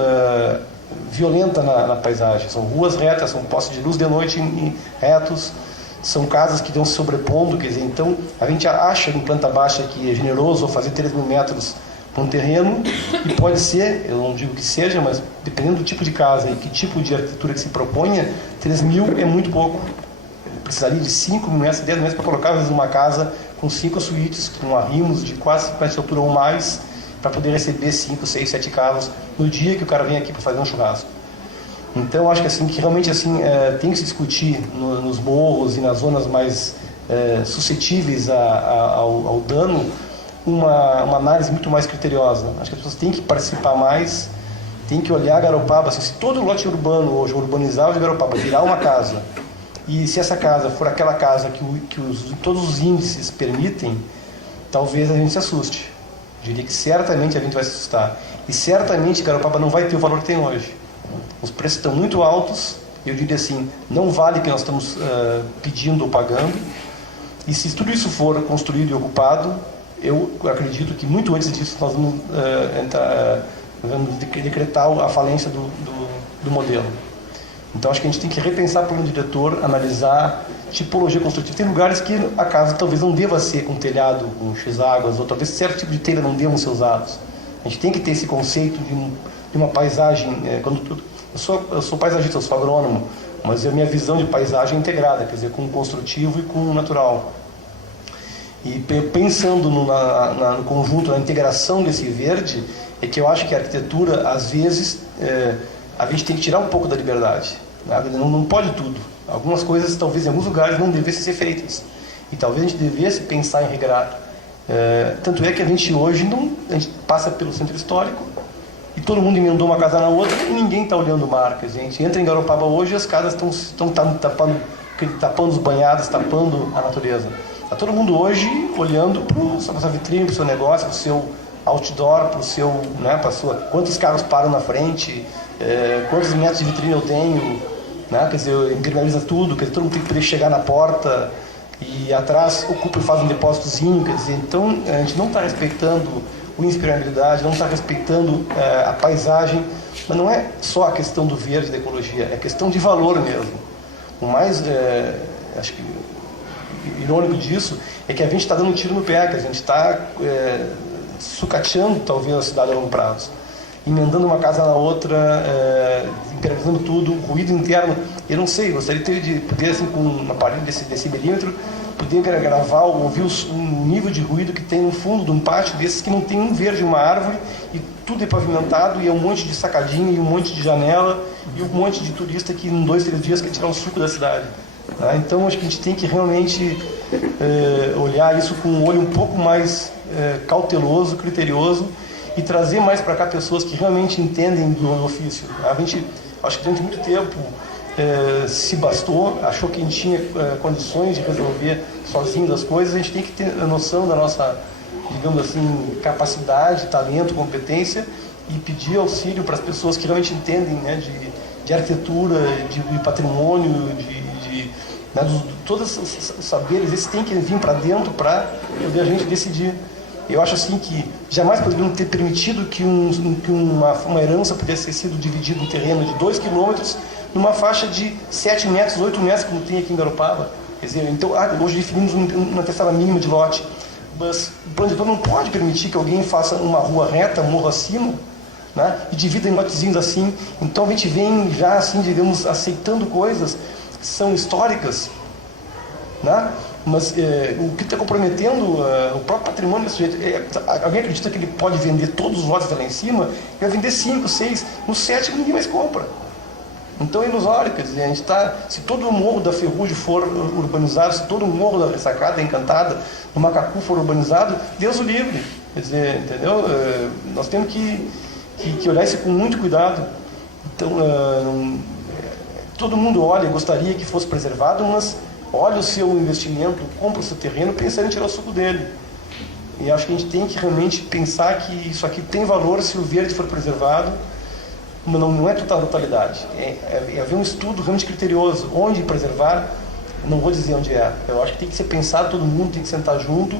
violenta na paisagem. São ruas retas, são postes de luz de noite retos, são casas que vão se sobrepondo, quer dizer, então a gente acha em planta baixa que é generoso fazer 3.000 metros para um terreno, e pode ser, eu não digo que seja, mas dependendo do tipo de casa e que tipo de arquitetura que se proponha, 3.000 é muito pouco. Precisaria de 5.000 metros, 10 metros para colocar às vezes uma casa com 5 suítes, com arrimos de quase 50 metros de altura ou mais, para poder receber 5, 6, 7 carros no dia que o cara vem aqui para fazer um churrasco. Então acho que assim, que realmente assim, tem que se discutir nos morros e nas zonas mais suscetíveis ao dano, uma análise muito mais criteriosa. Acho que as pessoas têm que participar mais, têm que olhar Garopaba, assim, se todo o lote urbano hoje, urbanizar o de Garopaba, virar uma casa, e se essa casa for aquela casa que todos os índices permitem, talvez a gente se assuste. Eu diria que certamente a gente vai se assustar. E certamente Garopaba não vai ter o valor que tem hoje. Os preços estão muito altos, eu diria assim, não vale o que nós estamos pedindo ou pagando. E se tudo isso for construído e ocupado, eu acredito que muito antes disso nós vamos decretar a falência do modelo. Então acho que a gente tem que repensar o plano diretor, analisar tipologia construtiva. Tem lugares que a casa talvez não deva ser com telhado, com X-águas, ou talvez certo tipo de telha não devam ser usados. A gente tem que ter esse conceito de uma paisagem. Eu sou paisagista, eu sou agrônomo, mas a minha visão de paisagem é integrada, quer dizer, com o construtivo e com o natural. E pensando no conjunto, na integração desse verde, é que eu acho que a arquitetura, às vezes, a gente tem que tirar um pouco da liberdade. Não pode tudo. Algumas coisas, talvez em alguns lugares, não devessem ser feitas. E talvez a gente devesse pensar em regrar. Tanto é que a gente hoje a gente passa pelo centro histórico e todo mundo emendou uma casa na outra e ninguém está olhando marcas. A gente entra em Garopaba hoje e as casas estão tapando os banhados, tapando a natureza. Está todo mundo hoje olhando para a sua vitrine, para o seu negócio, para o seu outdoor, para o seu, né, para a sua, quantos carros param na frente, quantos metros de vitrine eu tenho, né, quer dizer, impermeabiliza tudo, quer dizer, todo mundo tem que poder chegar na porta e atrás ocupa e faz um depósitozinho, quer dizer, então a gente não está respeitando a impermeabilidade, não está respeitando a paisagem, mas não é só a questão do verde, da ecologia, é questão de valor mesmo. O mais, acho que irônico disso é que a gente está dando um tiro no pé, que a gente está sucateando talvez a cidade a longo prazo, emendando uma casa na outra, impermeabilizando tudo, ruído interno. Eu não sei, gostaria de poder, assim, com um aparelho desse milímetro, poder gravar ou ouvir um nível de ruído que tem no fundo de um pátio desses que não tem um verde, uma árvore, e tudo é pavimentado, e é um monte de sacadinha, e um monte de janela, e um monte de turista que em 2, 3 dias quer tirar o suco da cidade. Tá? Então acho que a gente tem que realmente olhar isso com um olho um pouco mais cauteloso, criterioso, e trazer mais para cá pessoas que realmente entendem do ofício. A gente, acho que durante muito tempo, se bastou, achou que a gente tinha condições de resolver sozinho as coisas. A gente tem que ter a noção da nossa, digamos assim, capacidade, talento, competência, e pedir auxílio para as pessoas que realmente entendem, né, de arquitetura, de patrimônio, né, todos os saberes. Esses têm que vir para dentro para poder a gente decidir. Eu acho assim que jamais poderiam ter permitido que uma herança pudesse ter sido dividida em terreno de 2 quilômetros numa faixa de 7 metros, 8 metros, como tem aqui em Garopaba. Quer dizer, então, hoje definimos uma testada mínima de lote. Mas o plano diretor não pode permitir que alguém faça uma rua reta, morro acima, né, e divida em lotezinhos assim. Então a gente vem já, assim, digamos, aceitando coisas que são históricas, né? Mas o que está comprometendo o próprio patrimônio do sujeito. Alguém acredita que ele pode vender todos os lotes lá em cima? Vai vender 5, 6, no 7 ninguém mais compra. Então é ilusório, quer dizer, a gente está, se todo o morro da Ferrugem for urbanizado, se todo o morro da Ressacada, Encantada, do Macacu for urbanizado, Deus o livre. Quer dizer, entendeu? Nós temos que olhar isso com muito cuidado. Então, todo mundo olha e gostaria que fosse preservado, mas olha o seu investimento, compra o seu terreno, pensando em tirar o suco dele. E acho que a gente tem que realmente pensar que isso aqui tem valor se o verde for preservado. Não é totalidade. É haver um estudo realmente criterioso. Onde preservar, não vou dizer onde é. Eu acho que tem que ser pensado, todo mundo tem que sentar junto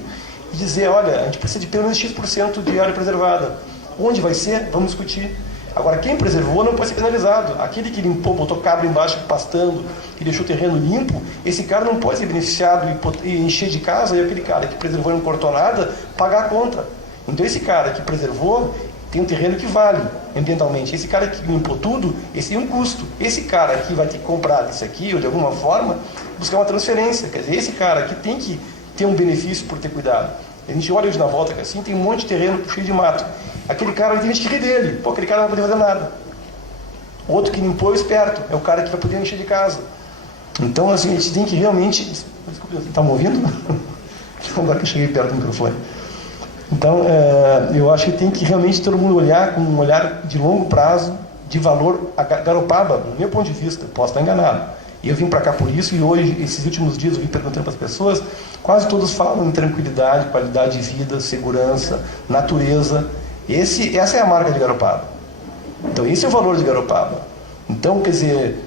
e dizer, olha, a gente precisa de pelo menos X% de área preservada. Onde vai ser? Vamos discutir. Agora, quem preservou não pode ser penalizado. Aquele que limpou, botou cabra embaixo pastando e deixou o terreno limpo, esse cara não pode ser beneficiado e encher de casa, e aquele cara que preservou e não cortou nada, pagar a conta. Então esse cara que preservou tem um terreno que vale ambientalmente. Esse cara que limpou tudo, esse tem um custo. Esse cara que vai ter que comprar disso aqui, ou de alguma forma, buscar uma transferência. Quer dizer, esse cara que tem que ter um benefício por ter cuidado. A gente olha hoje na volta, que assim, tem um monte de terreno cheio de mato. Aquele cara, tem gente que ri dele. Pô, aquele cara não vai poder fazer nada. Outro que limpou é esperto. É o cara que vai poder encher de casa. Então, assim, a gente tem que realmente... Desculpa, está me ouvindo? Agora que eu cheguei perto do microfone. Então, eu acho que tem que realmente todo mundo olhar com um olhar de longo prazo, de valor. A Garopaba, do meu ponto de vista, posso estar enganado. E eu vim para cá por isso, e hoje, esses últimos dias, eu vim perguntando para as pessoas, quase todos falam em tranquilidade, qualidade de vida, segurança, natureza. Essa é a marca de Garopaba. Então, esse é o valor de Garopaba. Então, quer dizer,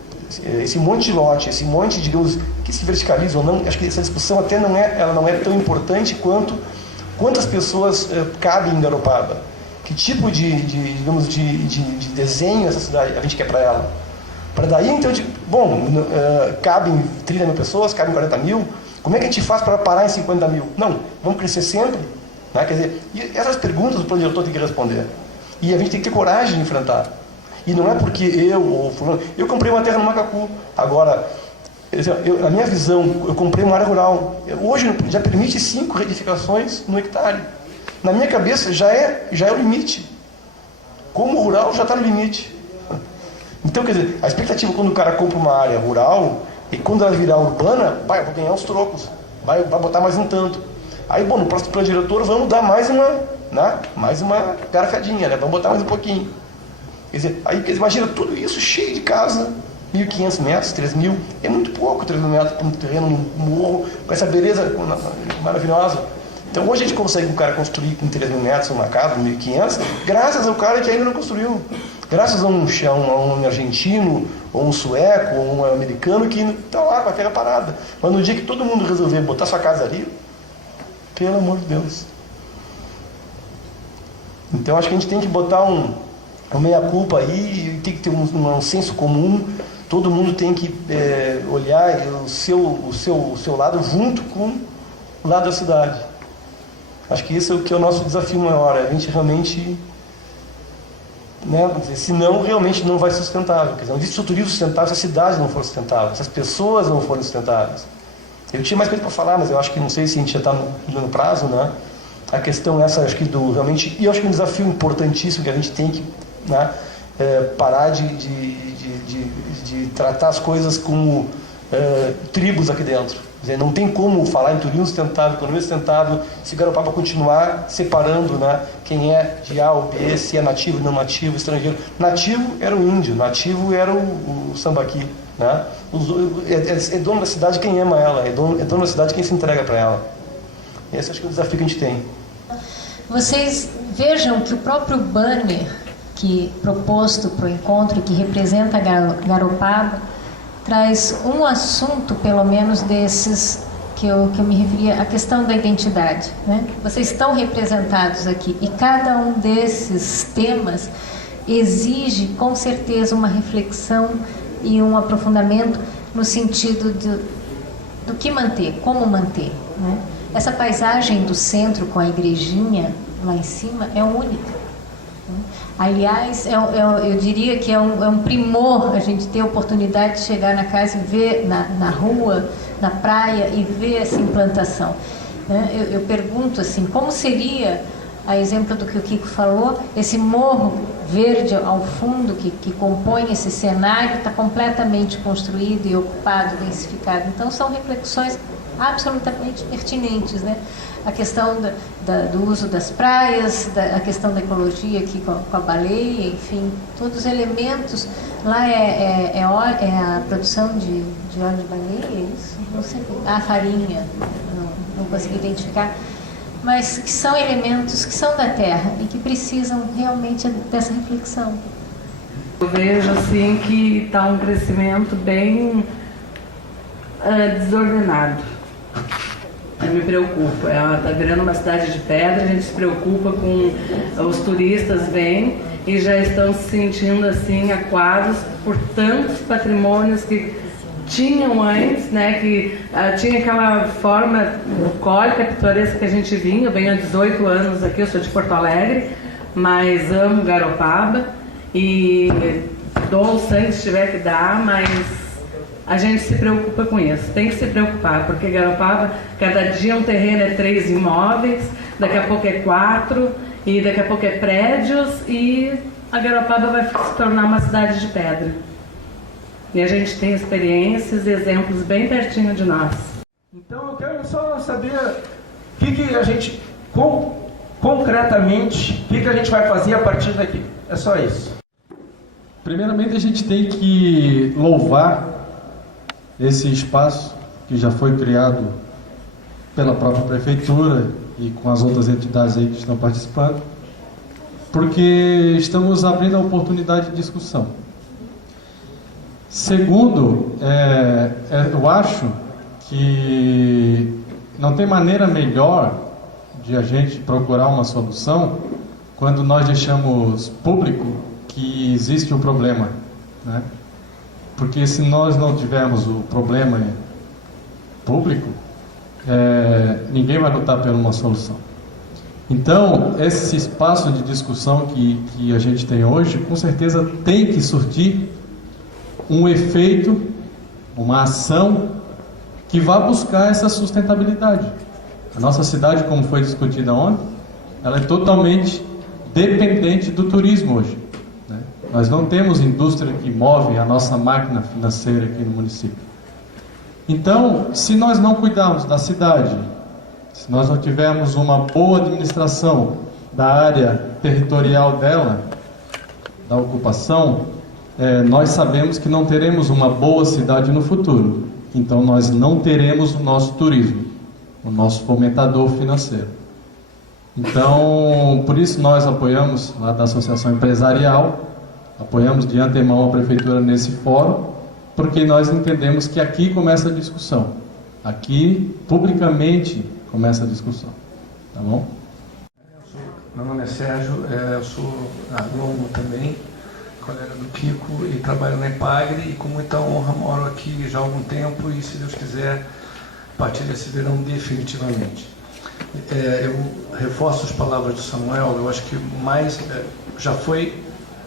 esse monte de lote, esse monte de, digamos, que se verticaliza ou não, acho que essa discussão até ela não é tão importante quanto quantas pessoas cabem em Garopaba. Que tipo digamos, de desenho essa cidade a gente quer para ela. Para daí, então, cabem 30 mil pessoas, cabem 40 mil, como é que a gente faz para parar em 50 mil? Não, vamos crescer sempre. Né? Quer dizer, e essas perguntas o plano diretor tem que responder. E a gente tem que ter coragem de enfrentar. E não é porque eu comprei uma terra no Macacu. Agora, na minha visão, eu comprei uma área rural. Hoje já permite 5 reedificações no hectare. Na minha cabeça já é o limite. Como rural já está no limite. Então, quer dizer, a expectativa quando o cara compra uma área rural, e quando ela virar urbana, eu vou ganhar uns trocos. Vai botar mais um tanto. Aí, no próximo plano diretor, vamos dar mais uma garfadinha, né? Vamos botar mais um pouquinho. Quer dizer, aí imagina tudo isso cheio de casa, 1.500 metros, 3.000, é muito pouco 3.000 metros para um terreno, num morro, com essa beleza maravilhosa. Então hoje a gente consegue um cara construir com 3.000 metros uma casa, 1.500, graças ao cara que ainda não construiu. Graças a um argentino, ou um sueco, ou um americano que está lá com a terra parada. Mas no dia que todo mundo resolver botar sua casa ali, pelo amor de Deus. Então acho que a gente tem que botar um meia-culpa aí, tem que ter um senso comum, todo mundo tem que olhar o seu lado junto com o lado da cidade. Acho que esse é o nosso desafio maior, a gente realmente, senão realmente não vai ser sustentável. Quer dizer, não existe estruturismo sustentável se a cidade não for sustentável, se as pessoas não forem sustentáveis. Eu tinha mais coisa para falar, mas eu acho que não sei se a gente já está no prazo, né? A questão essa, acho que realmente, e eu acho que é um desafio importantíssimo que a gente tem que parar de tratar as coisas como tribos aqui dentro. Quer dizer, não tem como falar em turismo sustentável, economia sustentável, se Garopaba continuar separando, né, quem é de A ou B, se é nativo, não nativo, estrangeiro. Nativo era o índio, nativo era o sambaqui. Né? É dono da cidade quem ama ela, é dono da cidade quem se entrega para ela. Esse acho que é o desafio que a gente tem. Vocês vejam que o próprio banner proposto para o encontro, que representa Garopaba, traz um assunto, pelo menos desses que eu me referia, a questão da identidade. Né? Vocês estão representados aqui e cada um desses temas exige, com certeza, uma reflexão e um aprofundamento no sentido do que manter, como manter, né? Essa paisagem do centro com a igrejinha lá em cima é única. Aliás, eu diria que é um primor a gente ter a oportunidade de chegar na casa e ver na rua, na praia, e ver essa implantação. Eu pergunto assim, como seria, a exemplo do que o Kiko falou, esse morro verde ao fundo que compõe esse cenário está completamente construído e ocupado, densificado. Então são reflexões absolutamente pertinentes, né? A questão do uso das praias, a questão da ecologia aqui com a baleia, enfim, todos os elementos. Lá é a produção de óleo de baleia, é isso? Não sei. A farinha, não consegui identificar. Mas que são elementos que são da terra e que precisam realmente dessa reflexão. Eu vejo assim que está um crescimento bem desordenado. Eu me preocupo. Está virando uma cidade de pedra, a gente se preocupa com os turistas vêm e já estão se sentindo assim acuados por tantos patrimônios que tinham antes, né, que tinha aquela forma bucólica, pitoresca que a gente vinha. Eu venho há 18 anos aqui, eu sou de Porto Alegre, mas amo Garopaba e dou o sangue se tiver que dar, mas a gente se preocupa com isso, tem que se preocupar, porque Garopaba, cada dia um terreno é 3 imóveis, daqui a pouco é 4, e daqui a pouco é prédios, e a Garopaba vai se tornar uma cidade de pedra. E a gente tem experiências e exemplos bem pertinho de nós. Então eu quero só saber o que a gente, concretamente, o que a gente vai fazer a partir daqui. É só isso. Primeiramente, a gente tem que louvar esse espaço que já foi criado pela própria prefeitura e com as outras entidades aí que estão participando, porque estamos abrindo a oportunidade de discussão. Segundo, eu acho que não tem maneira melhor de a gente procurar uma solução quando nós deixamos público que existe um problema, né? Porque se nós não tivermos o problema público, ninguém vai lutar por uma solução. Então, esse espaço de discussão que a gente tem hoje, com certeza tem que surtir um efeito, uma ação que vá buscar essa sustentabilidade. A nossa cidade, como foi discutida ontem, ela é totalmente dependente do turismo hoje, né? Nós não temos indústria que move a nossa máquina financeira aqui no município. Então, se nós não cuidarmos da cidade, se nós não tivermos uma boa administração da área territorial dela, da ocupação, nós sabemos que não teremos uma boa cidade no futuro. Então nós não teremos o nosso turismo, o nosso fomentador financeiro. Então, por isso nós apoiamos lá da Associação Empresarial, apoiamos de antemão a Prefeitura nesse fórum, porque nós entendemos que aqui começa a discussão. Aqui, publicamente, começa a discussão. Tá bom? Meu nome é Sérgio, eu sou agrônomo também, colega do Kiko, e trabalho na Epagre, e com muita honra moro aqui já há algum tempo, e se Deus quiser, a partir desse verão definitivamente. Eu reforço as palavras do Samuel. Eu acho que já foi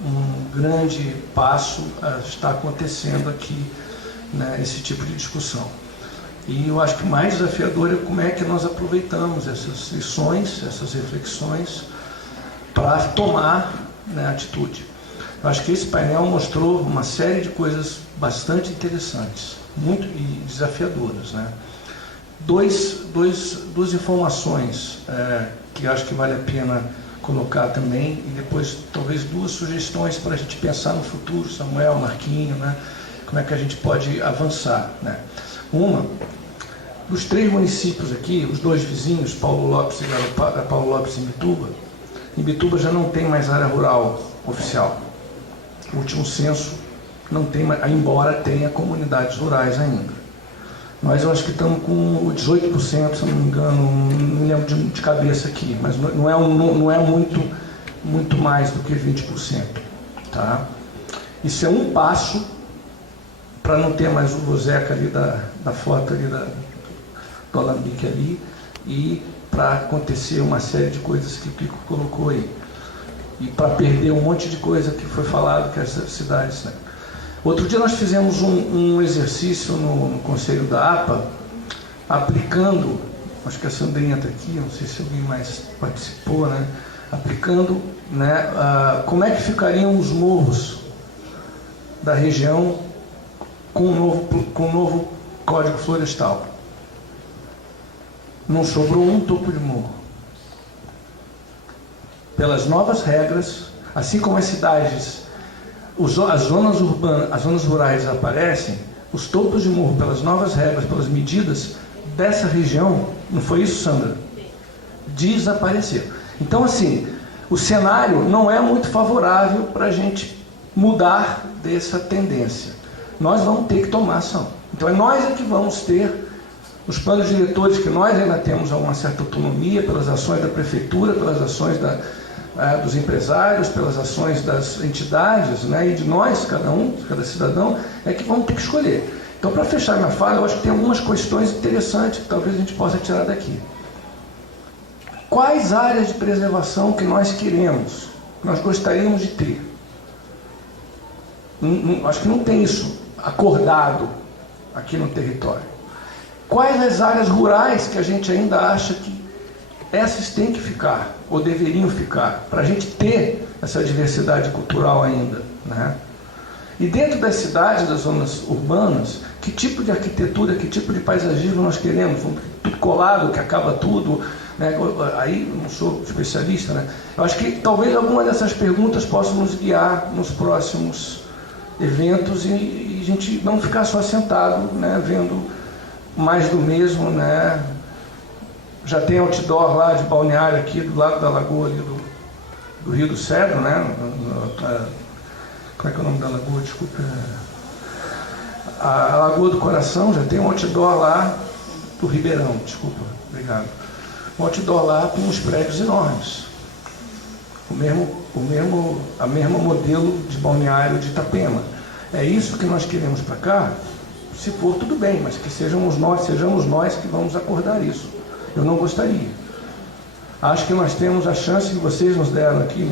um grande passo a estar acontecendo aqui, né, esse tipo de discussão. E eu acho que mais desafiador é como é que nós aproveitamos essas lições, essas reflexões, para tomar, né, atitude. Eu acho que esse painel mostrou uma série de coisas bastante interessantes, muito e desafiadoras, né? Duas informações que acho que vale a pena colocar também, e depois talvez 2 sugestões para a gente pensar no futuro, Samuel, Marquinho, né? Como é que a gente pode avançar, né? Uma, dos 3 municípios aqui, os 2 vizinhos, Paulo Lopes e Imbituba, Imbituba já não tem mais área rural oficial. O último censo não tem, embora tenha comunidades rurais ainda. Nós, eu acho que estamos com 18%, se eu não me engano, não me lembro de cabeça aqui, mas não é muito mais do que 20%. Tá? Isso é um passo para não ter mais o Zeca ali da foto ali do Alambique ali, e para acontecer uma série de coisas que o Kiko colocou aí. E para perder um monte de coisa que foi falado que essas cidades, né? Outro dia nós fizemos um exercício no Conselho da APA, aplicando, acho que a Sandrinha está aqui, não sei se alguém mais participou, né? Aplicando, né, como é que ficariam os morros da região com o novo Código Florestal. Não sobrou um topo de morro. Pelas novas regras, assim como as cidades, as zonas urbanas, as zonas rurais desaparecem, os topos de morro, pelas novas regras, pelas medidas dessa região, não foi isso, Sandra? Desapareceram. Então, assim, o cenário não é muito favorável para a gente mudar dessa tendência. Nós vamos ter que tomar ação. Então, é nós que vamos ter os planos diretores, que nós ainda temos uma certa autonomia pelas ações da prefeitura, pelas ações dos empresários, pelas ações das entidades, né, e de nós, cada cidadão, é que vamos ter que escolher. Então, para fechar minha fala, eu acho que tem algumas questões interessantes que talvez a gente possa tirar daqui. Quais áreas de preservação que nós queremos, nós gostaríamos de ter? Acho que não tem isso acordado aqui no território. Quais as áreas rurais que a gente ainda acha que essas têm que ficar, ou deveriam ficar, para a gente ter essa diversidade cultural ainda, né? E dentro das cidades, das zonas urbanas, que tipo de arquitetura, que tipo de paisagismo nós queremos? Tudo colado, que acaba tudo, né? Aí não sou especialista, né? Eu acho que talvez alguma dessas perguntas possam nos guiar nos próximos eventos e a gente não ficar só sentado, né, vendo mais do mesmo, né? Já tem outdoor lá de Balneário aqui do lado da lagoa ali do Rio do Cedro, né? Como é que é o nome da lagoa? Desculpa. A Lagoa do Coração já tem um outdoor lá do Ribeirão, desculpa, obrigado. Um outdoor lá com uns prédios enormes. A mesma modelo de Balneário de Itapema. É isso que nós queremos para cá? Se for, tudo bem, mas que sejamos nós que vamos acordar isso. Eu não gostaria. Acho que nós temos a chance que vocês nos deram aqui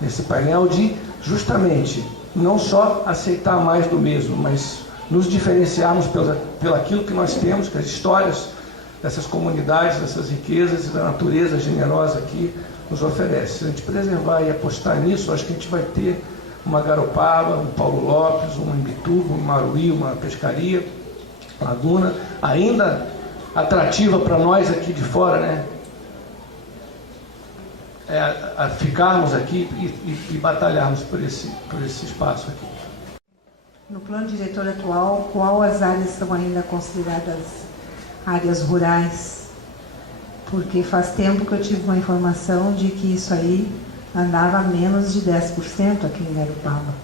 nesse painel de, justamente, não só aceitar mais do mesmo, mas nos diferenciarmos pelo aquilo que nós temos, que as histórias dessas comunidades, dessas riquezas e da natureza generosa aqui nos oferece. Se a gente preservar e apostar nisso, acho que a gente vai ter uma Garopaba, um Paulo Lopes, um Imbituba, um Maruí, uma pescaria, laguna, ainda atrativa para nós aqui de fora, né? A ficarmos aqui e batalharmos por esse espaço aqui. No plano diretor atual, qual as áreas são ainda consideradas áreas rurais? Porque faz tempo que eu tive uma informação de que isso aí andava a menos de 10% aqui em Garopaba.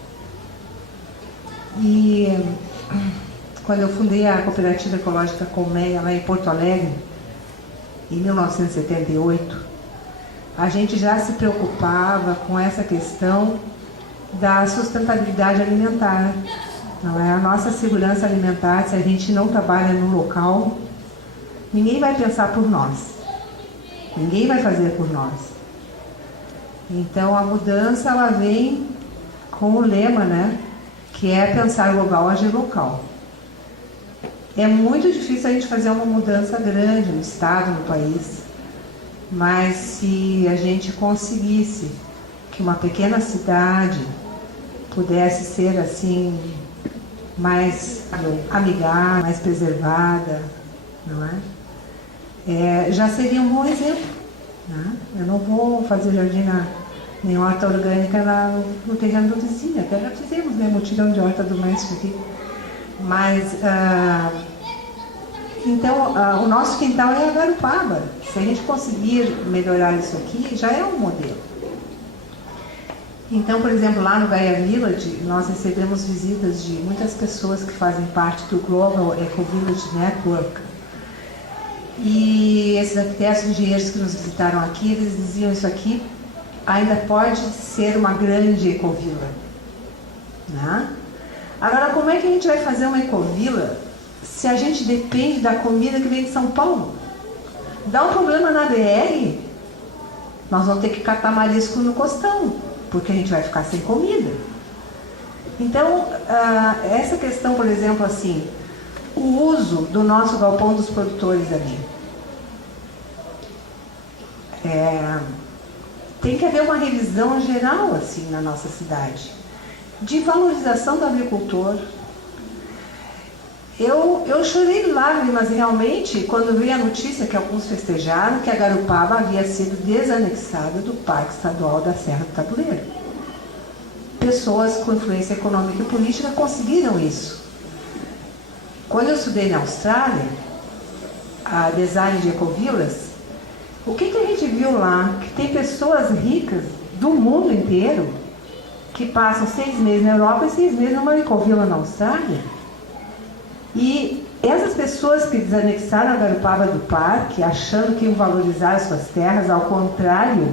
E quando eu fundei a Cooperativa Ecológica Colmeia, lá em Porto Alegre, em 1978, a gente já se preocupava com essa questão da sustentabilidade alimentar. Não é? A nossa segurança alimentar, se a gente não trabalha no local, ninguém vai pensar por nós. Ninguém vai fazer por nós. Então a mudança ela vem com o lema, né, que é pensar global, agir local. É muito difícil a gente fazer uma mudança grande no estado, no país, mas se a gente conseguisse que uma pequena cidade pudesse ser assim mais amigável, mais preservada, não é? Já seria um bom exemplo, né? Eu não vou fazer jardim nem horta orgânica no terreno do vizinho, até já fizemos, né, mutirão de horta doméstica aqui. Mas, então, o nosso quintal é a Garopaba. Se a gente conseguir melhorar isso aqui, já é um modelo. Então, por exemplo, lá no Gaia Village, nós recebemos visitas de muitas pessoas que fazem parte do Global Eco Village Network. E esses arquitetos e engenheiros que nos visitaram aqui, eles diziam isso aqui ainda pode ser uma grande ecovila, né? Agora, como é que a gente vai fazer uma ecovila se a gente depende da comida que vem de São Paulo? Dá um problema na BR, nós vamos ter que catar marisco no costão, porque a gente vai ficar sem comida. Então, essa questão, por exemplo, assim, o uso do nosso galpão dos produtores ali. Tem que haver uma revisão geral, assim, na nossa cidade, de valorização do agricultor. Eu chorei lágrimas realmente quando vi a notícia que alguns festejaram que a Garopaba havia sido desanexada do Parque Estadual da Serra do Tabuleiro. Pessoas com influência econômica e política conseguiram isso. Quando eu estudei na Austrália, a design de ecovilas, o que a gente viu lá? Que tem pessoas ricas do mundo inteiro que passam 6 meses na Europa e 6 meses numa ecovila na Austrália. E essas pessoas que desanexaram a Garopaba do parque, achando que iam valorizar as suas terras, ao contrário,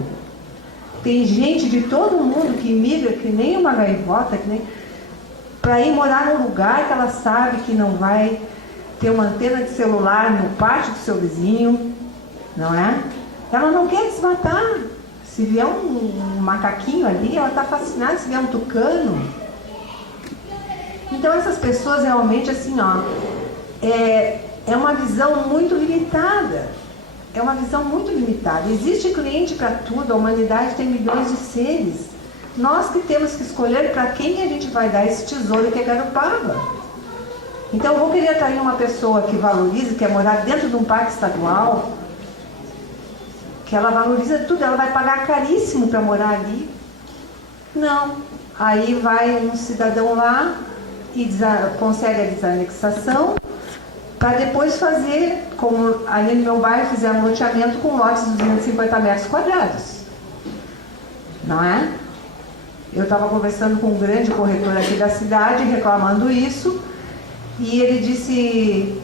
tem gente de todo mundo que migra, que nem uma gaivota, para ir morar num lugar que ela sabe que não vai ter uma antena de celular no pátio do seu vizinho, não é? Ela não quer desmatar. Se vier um macaquinho ali, ela está fascinada. Se vier um tucano. Então essas pessoas realmente, assim, ó, é uma visão muito limitada. É uma visão muito limitada. Existe cliente para tudo, a humanidade tem milhões de seres. Nós que temos que escolher para quem a gente vai dar esse tesouro que é Garopaba. Então eu vou querer atrair uma pessoa que valoriza, que quer morar dentro de um parque estadual, que ela valoriza tudo, ela vai pagar caríssimo para morar ali. Não. Aí vai um cidadão lá e consegue a desanexação, para depois fazer, como ali no meu bairro fizeram um loteamento com lotes de 250 metros quadrados. Não é? Eu estava conversando com um grande corretor aqui da cidade, reclamando isso, e ele disse,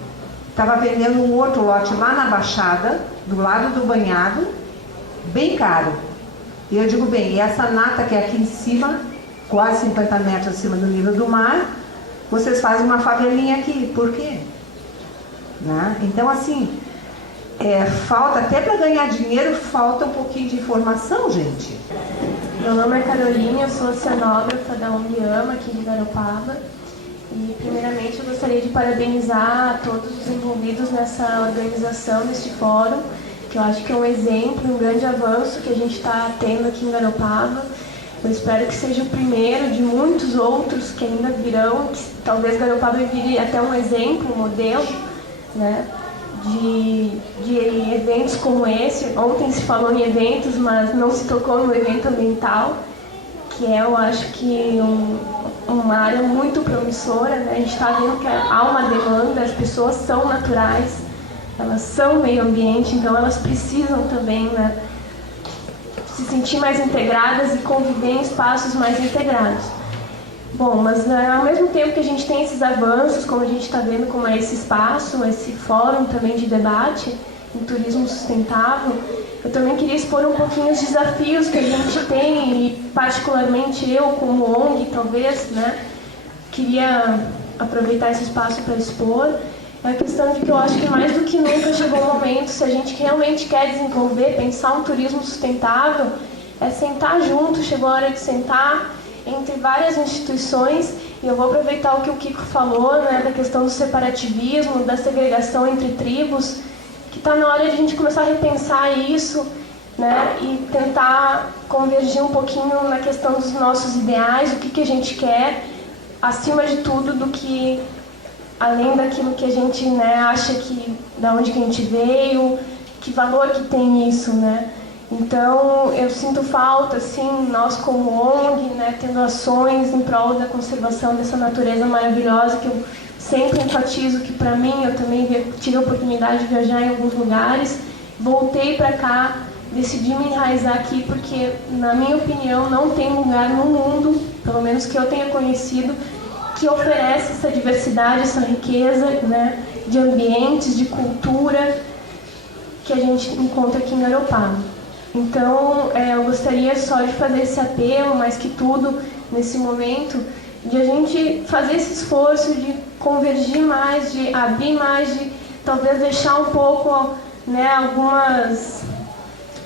estava vendendo um outro lote lá na Baixada, do lado do banhado, bem caro. E eu digo, bem, e essa nata que é aqui em cima, quase 50 metros acima do nível do mar, vocês fazem uma favelinha aqui, por quê? Né? Então, assim, falta, até para ganhar dinheiro, falta um pouquinho de informação, gente. Meu nome é Carolina, eu sou oceanógrafa da ONG AMA, aqui de Garopaba. E, primeiramente, eu gostaria de parabenizar a todos os envolvidos nessa organização, neste fórum, que eu acho que é um exemplo, um grande avanço que a gente está tendo aqui em Garopaba. Eu espero que seja o primeiro de muitos outros que ainda virão, que talvez Garopaba vire até um exemplo, um modelo, né, de eventos como esse. Ontem se falou em eventos, mas não se tocou no evento ambiental, que é, eu acho que uma área muito promissora, né? A gente está vendo que há uma demanda, as pessoas são naturais, elas são meio ambiente, então elas precisam também, né, se sentir mais integradas e conviver em espaços mais integrados. Bom, mas ao mesmo tempo que a gente tem esses avanços, como a gente está vendo como é esse espaço, esse fórum também de debate em turismo sustentável, eu também queria expor um pouquinho os desafios que a gente tem, e particularmente eu como ONG, talvez, né, queria aproveitar esse espaço para expor. É a questão de que eu acho que mais do que nunca chegou o momento, se a gente realmente quer desenvolver, pensar um turismo sustentável, é sentar junto, chegou a hora de sentar entre várias instituições, e eu vou aproveitar o que o Kiko falou, né, da questão do separativismo, da segregação entre tribos, que está na hora de a gente começar a repensar isso, né, e tentar convergir um pouquinho na questão dos nossos ideais, o que a gente quer, acima de tudo, do que além daquilo que a gente, né, acha que da onde que a gente veio, que valor que tem isso, né? Então eu sinto falta, assim, nós como ONG, né, tendo ações em prol da conservação dessa natureza maravilhosa, que eu sempre enfatizo que para mim, eu também tive a oportunidade de viajar em alguns lugares, voltei para cá, decidi me enraizar aqui porque, na minha opinião, não tem lugar no mundo, pelo menos que eu tenha conhecido, que oferece essa diversidade, essa riqueza, né, de ambientes, de cultura que a gente encontra aqui em Garopaba. Então, eu gostaria só de fazer esse apelo, mais que tudo, nesse momento, de a gente fazer esse esforço de convergir mais, de abrir mais, de talvez deixar um pouco, né, algumas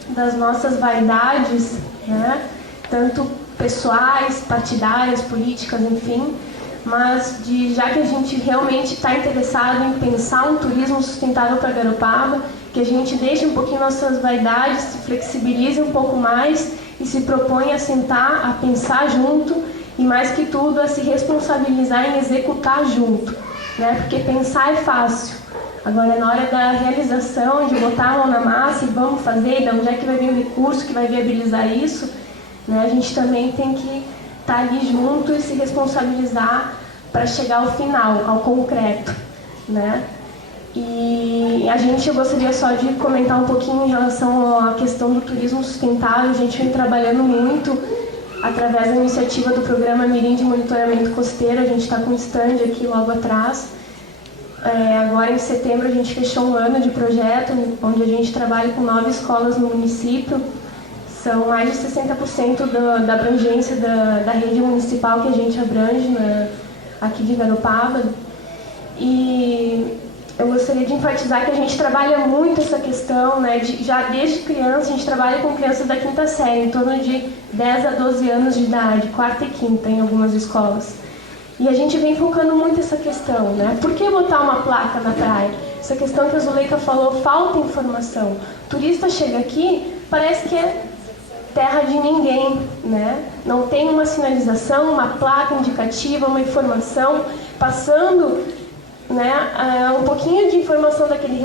das nossas vaidades, né, tanto pessoais, partidárias, políticas, enfim, mas já que a gente realmente está interessado em pensar um turismo sustentável para Garopaba, que a gente deixe um pouquinho nossas vaidades, se flexibilize um pouco mais e se propõe a sentar, a pensar junto e, mais que tudo, a se responsabilizar em executar junto, né? Porque pensar é fácil. Agora, na hora da realização, de botar a mão na massa e vamos fazer, de onde é que vai vir o recurso que vai viabilizar isso, né? A gente também tem que estar ali junto e se responsabilizar para chegar ao final, ao concreto, né? E eu gostaria só de comentar um pouquinho em relação à questão do turismo sustentável. A gente vem trabalhando muito através da iniciativa do programa Mirim de Monitoramento Costeiro. A gente está com um stand aqui logo atrás. Agora, em setembro, a gente fechou um ano de projeto, onde a gente trabalha com 9 escolas no município. São mais de 60% da abrangência da rede municipal que a gente abrange aqui de Garopaba. E eu gostaria de enfatizar que a gente trabalha muito essa questão, né, já desde criança. A gente trabalha com crianças da 5ª série, em torno de 10 a 12 anos de idade, 4ª e 5ª em algumas escolas. E a gente vem focando muito essa questão, né? Por que botar uma placa na praia? Essa questão que a Zuleika falou, falta informação. O turista chega aqui, parece que é terra de ninguém, né? Não tem uma sinalização, uma placa indicativa, uma informação, passando, né, um pouquinho de informação daquele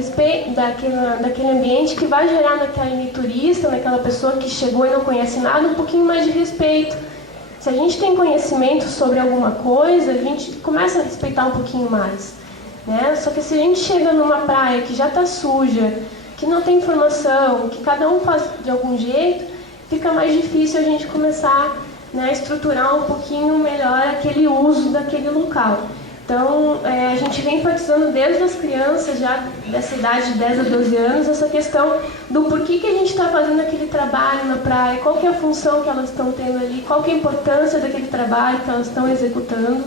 ambiente que vai gerar naquele turista, naquela pessoa que chegou e não conhece nada, um pouquinho mais de respeito. Se a gente tem conhecimento sobre alguma coisa, a gente começa a respeitar um pouquinho mais, né? Só que se a gente chega numa praia que já está suja, que não tem informação, que cada um faz de algum jeito, fica mais difícil a gente começar, né, a estruturar um pouquinho melhor aquele uso daquele local. Então, a gente vem enfatizando desde as crianças, já dessa idade de 10 a 12 anos, essa questão do porquê que a gente está fazendo aquele trabalho na praia, qual que é a função que elas estão tendo ali, qual que é a importância daquele trabalho que elas estão executando,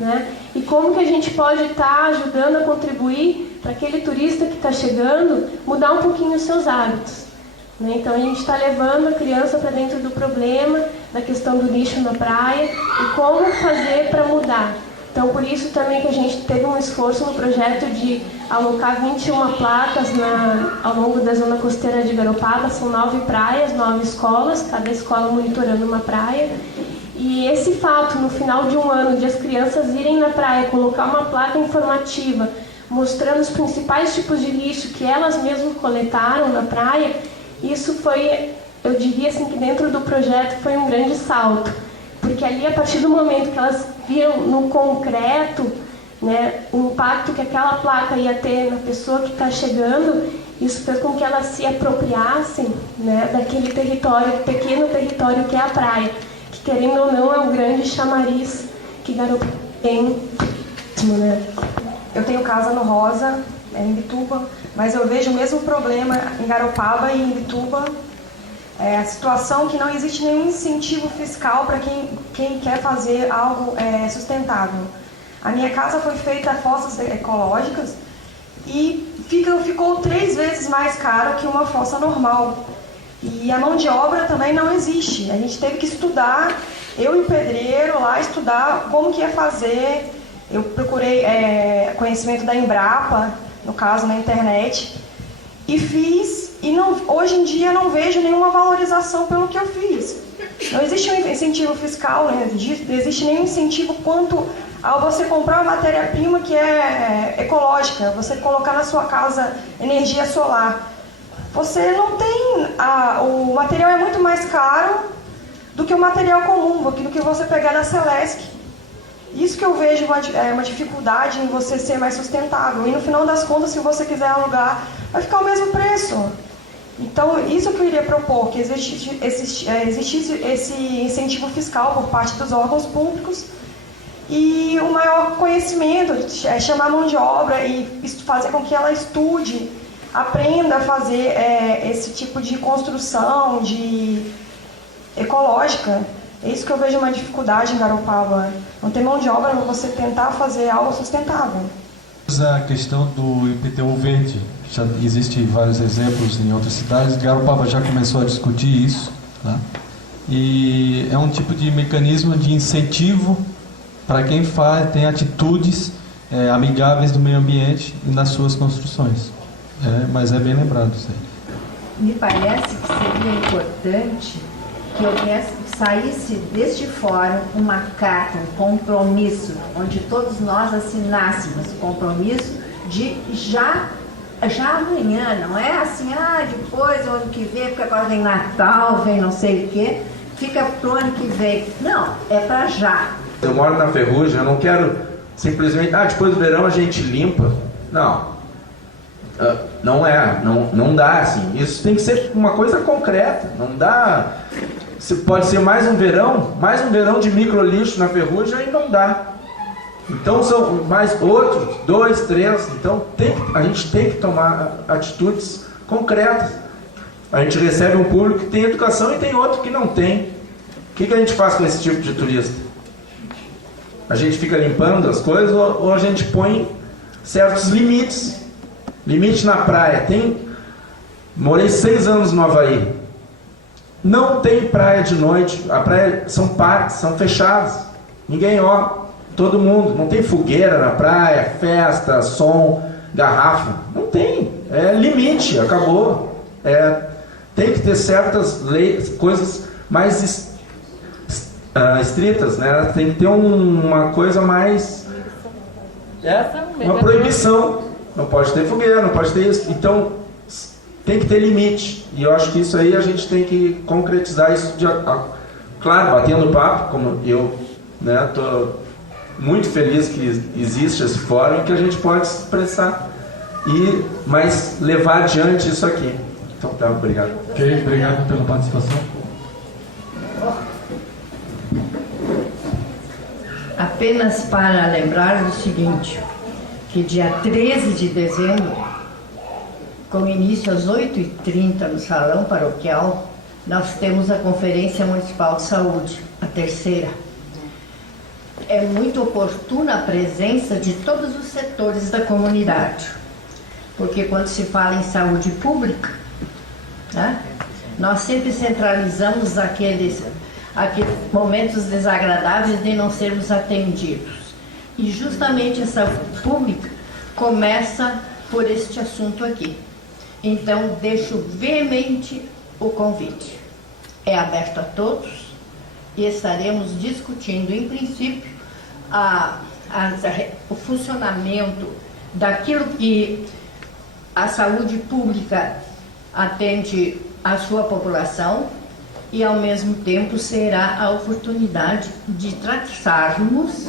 né? E como que a gente pode estar ajudando a contribuir para aquele turista que está chegando mudar um pouquinho os seus hábitos, né? Então, a gente está levando a criança para dentro do problema, da questão do lixo na praia e como fazer para mudar. Então, por isso também que a gente teve um esforço no projeto de alocar 21 placas ao longo da zona costeira de Garopaba. São 9 praias, 9 escolas, cada escola monitorando uma praia. E esse fato, no final de um ano, de as crianças irem na praia, colocar uma placa informativa, mostrando os principais tipos de lixo que elas mesmas coletaram na praia, isso foi, eu diria assim, que dentro do projeto foi um grande salto. Porque ali, a partir do momento que elas viram no concreto, né, o impacto que aquela placa ia ter na pessoa que está chegando, isso fez com que elas se apropriassem, né, daquele território, pequeno território que é a praia, que, querendo ou não, é um grande chamariz que Garopaba tem. Né? Eu tenho casa no Rosa, em Imbituba, mas eu vejo o mesmo problema em Garopaba e em Imbituba. A situação que não existe nenhum incentivo fiscal para quem quer fazer algo sustentável. A minha casa foi feita a fossas ecológicas e ficou 3 vezes mais caro que uma fossa normal. E a mão de obra também não existe. A gente teve que estudar, eu e o pedreiro lá, estudar como que ia fazer. Eu procurei conhecimento da Embrapa, no caso na internet, e fiz. E hoje em dia não vejo nenhuma valorização pelo que eu fiz. Não existe um incentivo fiscal, né? Não existe nenhum incentivo quanto ao você comprar uma matéria-prima que é ecológica, você colocar na sua casa energia solar. Você não tem... o material é muito mais caro do que o material comum, do que você pegar na Celesc. Isso que eu vejo uma dificuldade em você ser mais sustentável. E no final das contas, se você quiser alugar, vai ficar o mesmo preço. Então, isso que eu iria propor, que existisse esse incentivo fiscal por parte dos órgãos públicos e o maior conhecimento, chamar a mão de obra e fazer com que ela estude, aprenda a fazer esse tipo de construção ecológica. É isso que eu vejo uma dificuldade em Garopaba. Não tem mão de obra para você tentar fazer algo sustentável. A questão do IPTU verde, já existem vários exemplos em outras cidades. Garopaba já começou a discutir isso, tá? E é um tipo de mecanismo de incentivo para quem tem atitudes amigáveis do meio ambiente e nas suas construções. Mas é bem lembrado isso aí. Me parece que seria importante que saísse deste fórum uma carta, um compromisso, onde todos nós assinássemos o compromisso de já amanhã, não é assim, depois, o ano que vem, porque agora vem Natal, vem não sei o quê, fica pro ano que vem. Não, é para já. Eu moro na Ferrugem, eu não quero simplesmente, depois do verão a gente limpa. Não. Não dá assim. Isso tem que ser uma coisa concreta. Não dá. Pode ser mais um verão de microlixo na Ferrugem e não dá. Então são mais outros, 2, 3. Então a gente tem que tomar atitudes concretas. A gente recebe um público que tem educação e tem outro que não tem. O que a gente faz com esse tipo de turista? A gente fica limpando as coisas ou a gente põe certos limites? Limite na praia. Morei 6 anos no Havaí. Não tem praia de noite. A praia são parques, são fechados. Ninguém todo mundo. Não tem fogueira na praia, festa, som, garrafa. Não tem. É limite, acabou. Tem que ter certas leis, coisas mais estritas, né? Tem que ter uma coisa mais... uma proibição. Não pode ter fogueira, não pode ter isso. Então, tem que ter limite. E eu acho que isso aí a gente tem que concretizar isso. Claro, batendo papo, como eu estou muito feliz que existe esse fórum e que a gente pode se expressar. Mas levar adiante isso aqui. Então, tá, obrigado. Ok, obrigado pela participação. Apenas para lembrar o seguinte, que dia 13 de dezembro, com início às 8h30 no Salão Paroquial, nós temos a Conferência Municipal de Saúde, a 3ª. É muito oportuna a presença de todos os setores da comunidade, porque quando se fala em saúde pública, nós sempre centralizamos aqueles momentos desagradáveis de não sermos atendidos. E justamente a saúde pública começa por este assunto aqui. Então, deixo veemente o convite. É aberto a todos e estaremos discutindo, em princípio, o funcionamento daquilo que a saúde pública atende à sua população e, ao mesmo tempo, será a oportunidade de traçarmos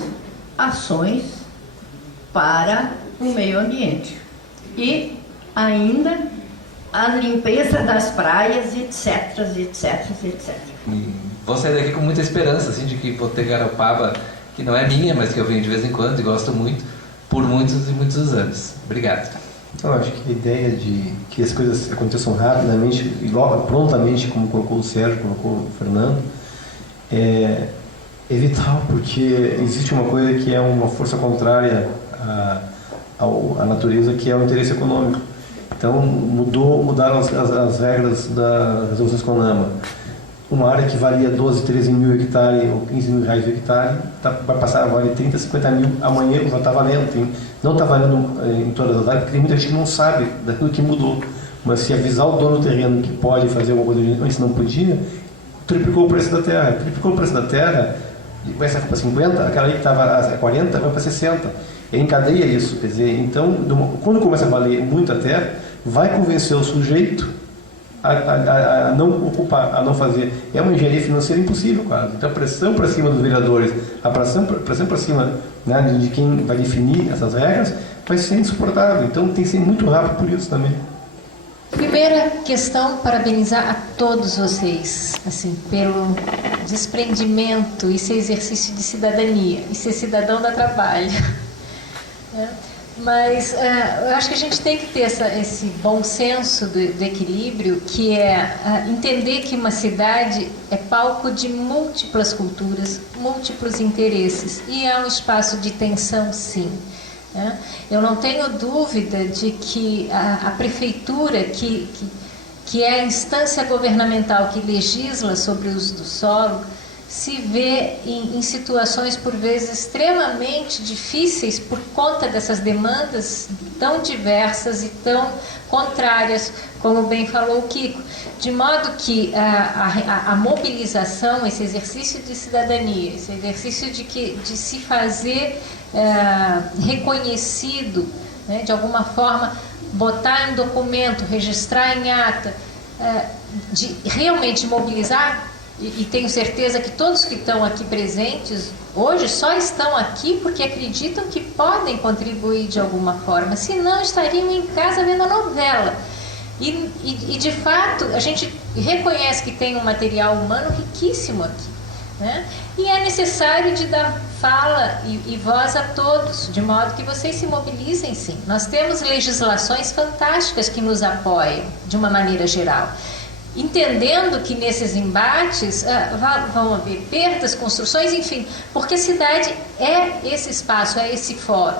ações para o meio ambiente e ainda a limpeza das praias, etc, etc, etc. Vou sair daqui com muita esperança, assim, de que vou ter Garopaba, que não é minha, mas que eu venho de vez em quando e gosto muito, por muitos e muitos anos. Obrigado. Eu acho que a ideia de que as coisas aconteçam rapidamente, prontamente, como colocou o Sérgio, colocou o Fernando, é vital, porque existe uma coisa que é uma força contrária à natureza, que é o interesse econômico. Então mudaram as regras das resoluções CONAMA. Uma área que valia 12, 13 mil hectares ou 15 mil reais o hectare vai passar a valer 30, 50 mil. Amanhã já está valendo. Não está valendo em todas as áreas, porque muita gente não sabe daquilo que mudou. Mas se avisar o dono do terreno que pode fazer alguma coisa antes não podia, triplicou o preço da terra. Triplicou o preço da terra, vai ser para 50, aquela aí que estava a 40 vai para 60. E encadeia isso. Quer dizer, então, quando começa a valer muito a terra, vai convencer o sujeito a não ocupar, a não fazer. É uma engenharia financeira impossível, quase. Então, a pressão para cima dos vereadores, a pressão para cima, né, de quem vai definir essas regras, vai ser insuportável. Então, tem que ser muito rápido por isso também. Primeira questão, parabenizar a todos vocês, assim, pelo desprendimento. Isso é exercício de cidadania. Isso é cidadão dá trabalho. Mas eu acho que a gente tem que ter esse bom senso do equilíbrio, que é entender que uma cidade é palco de múltiplas culturas, múltiplos interesses, e é um espaço de tensão, sim. Né? Eu não tenho dúvida de que a prefeitura, que é a instância governamental que legisla sobre o uso do solo, se vê em situações por vezes extremamente difíceis por conta dessas demandas tão diversas e tão contrárias, como bem falou o Kiko, de modo que a mobilização, esse exercício de cidadania, esse exercício de se fazer reconhecido, né, de alguma forma, botar em documento, registrar em ata, de realmente mobilizar. E tenho certeza que todos que estão aqui presentes hoje só estão aqui porque acreditam que podem contribuir de alguma forma, senão estariam em casa vendo a novela. E de fato, a gente reconhece que tem um material humano riquíssimo aqui, né? E é necessário de dar fala e voz a todos, de modo que vocês se mobilizem, sim. Nós temos legislações fantásticas que nos apoiam, de uma maneira geral. Entendendo que nesses embates vão haver perdas, construções, enfim, porque a cidade é esse espaço, é esse fórum,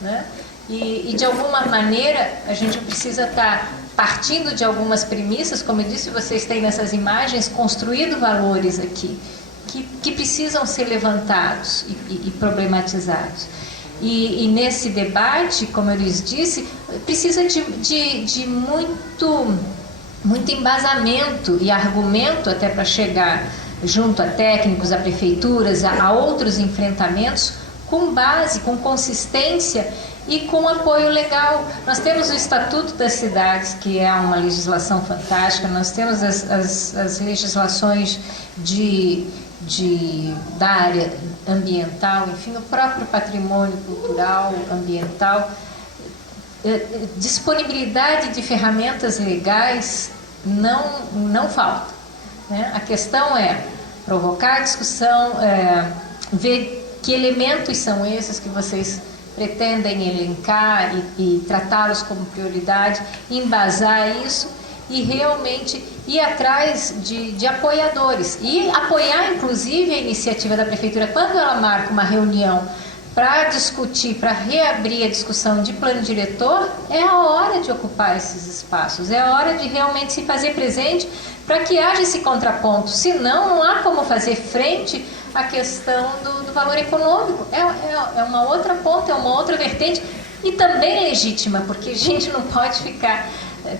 né? E de alguma maneira a gente precisa estar partindo de algumas premissas, como eu disse, vocês têm nessas imagens construído valores aqui, que precisam ser levantados e problematizados. E nesse debate, como eu lhes disse, precisa de muito embasamento e argumento até para chegar junto a técnicos, a prefeituras, a outros enfrentamentos com base, com consistência e com apoio legal. Nós temos o Estatuto das Cidades, que é uma legislação fantástica, nós temos as legislações da área ambiental, enfim, o próprio patrimônio cultural, ambiental. Disponibilidade de ferramentas legais não falta, né? A questão é provocar discussão, ver que elementos são esses que vocês pretendem elencar e tratá-los como prioridade, embasar isso e realmente ir atrás de apoiadores e apoiar inclusive a iniciativa da prefeitura quando ela marca uma reunião para discutir, para reabrir a discussão de plano diretor. É a hora de ocupar esses espaços, é a hora de realmente se fazer presente para que haja esse contraponto, senão não há como fazer frente à questão do valor econômico. É uma outra ponta, é uma outra vertente e também legítima, porque a gente não pode ficar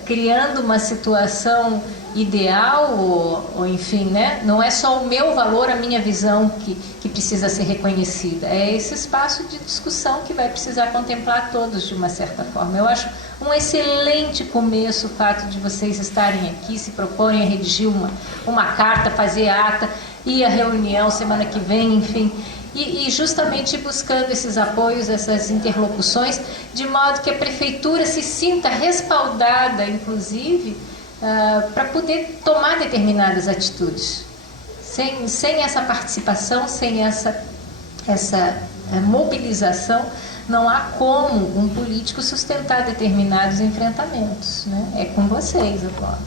criando uma situação ideal ou enfim, né? Não é só o meu valor, a minha visão que precisa ser reconhecida, é esse espaço de discussão que vai precisar contemplar todos de uma certa forma. Eu acho um excelente começo o fato de vocês estarem aqui, se proporem a redigir uma carta, fazer ata, ir à reunião semana que vem, enfim, e justamente buscando esses apoios, essas interlocuções, de modo que a prefeitura se sinta respaldada, inclusive, para poder tomar determinadas atitudes. Sem essa participação, sem essa mobilização, não há como um político sustentar determinados enfrentamentos, né? É com vocês agora.